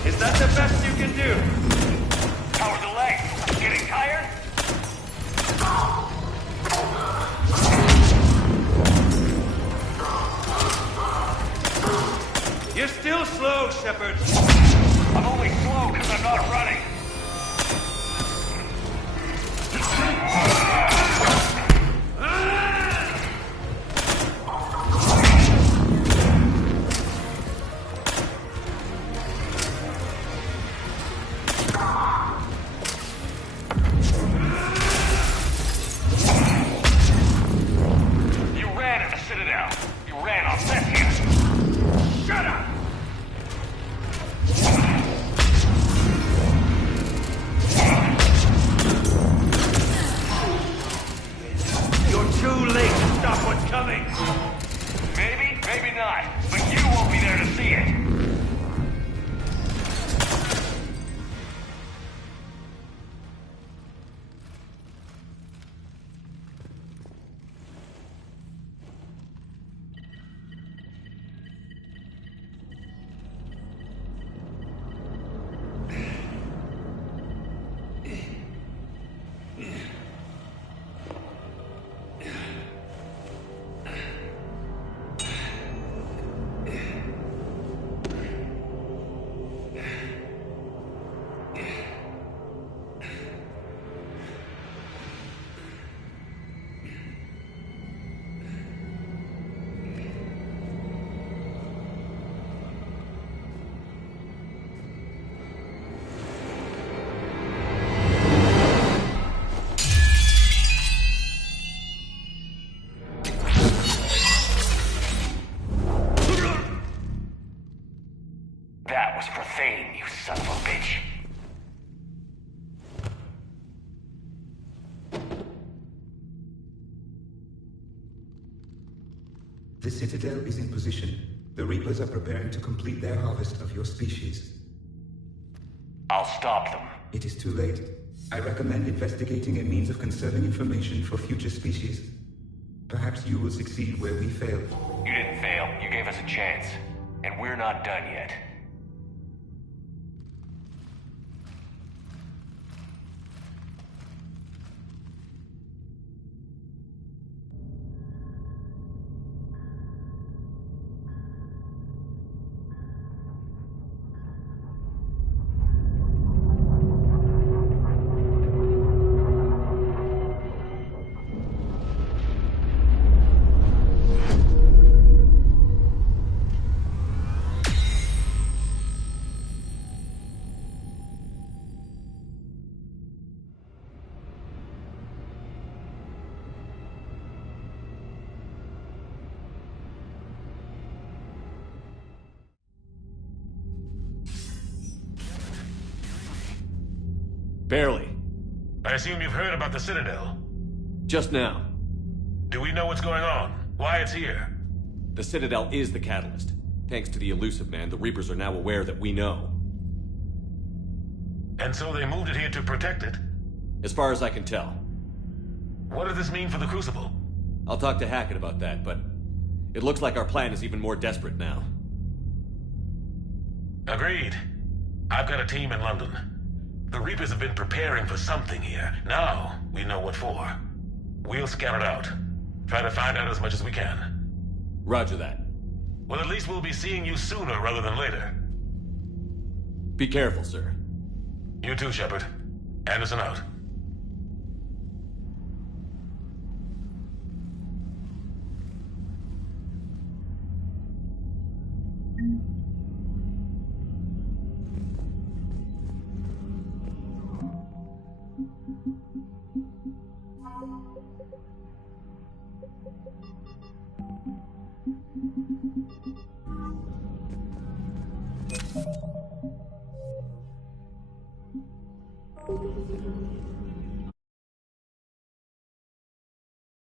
Is that the best you can do? How's the leg? Getting tired? You're still slow, Shepard. I'm only slow because I'm not running. You ran at the Citadel. You ran on Thessia. Shut up! You're too late to stop what's coming. Maybe, maybe not. But you won't be there to see it. That was for Thane, you son of a bitch. The Citadel is in position. The Reapers are preparing to complete their harvest of your species. I'll stop them. It is too late. I recommend investigating a means of conserving information for future species. Perhaps you will succeed where we failed. You didn't fail. You gave us a chance. And we're not done yet. Barely. I assume you've heard about the Citadel. Just now. Do we know what's going on? Why it's here? The Citadel is the catalyst. Thanks to the Elusive Man, the Reapers are now aware that we know. And so they moved it here to protect it? As far as I can tell. What does this mean for the Crucible? I'll talk to Hackett about that, but it looks like our plan is even more desperate now. Agreed. I've got a team in London. The Reapers have been preparing for something here. Now, we know what for. We'll scout it out. Try to find out as much as we can. Roger that. Well, at least we'll be seeing you sooner rather than later. Be careful, sir. You too, Shepard. Anderson out.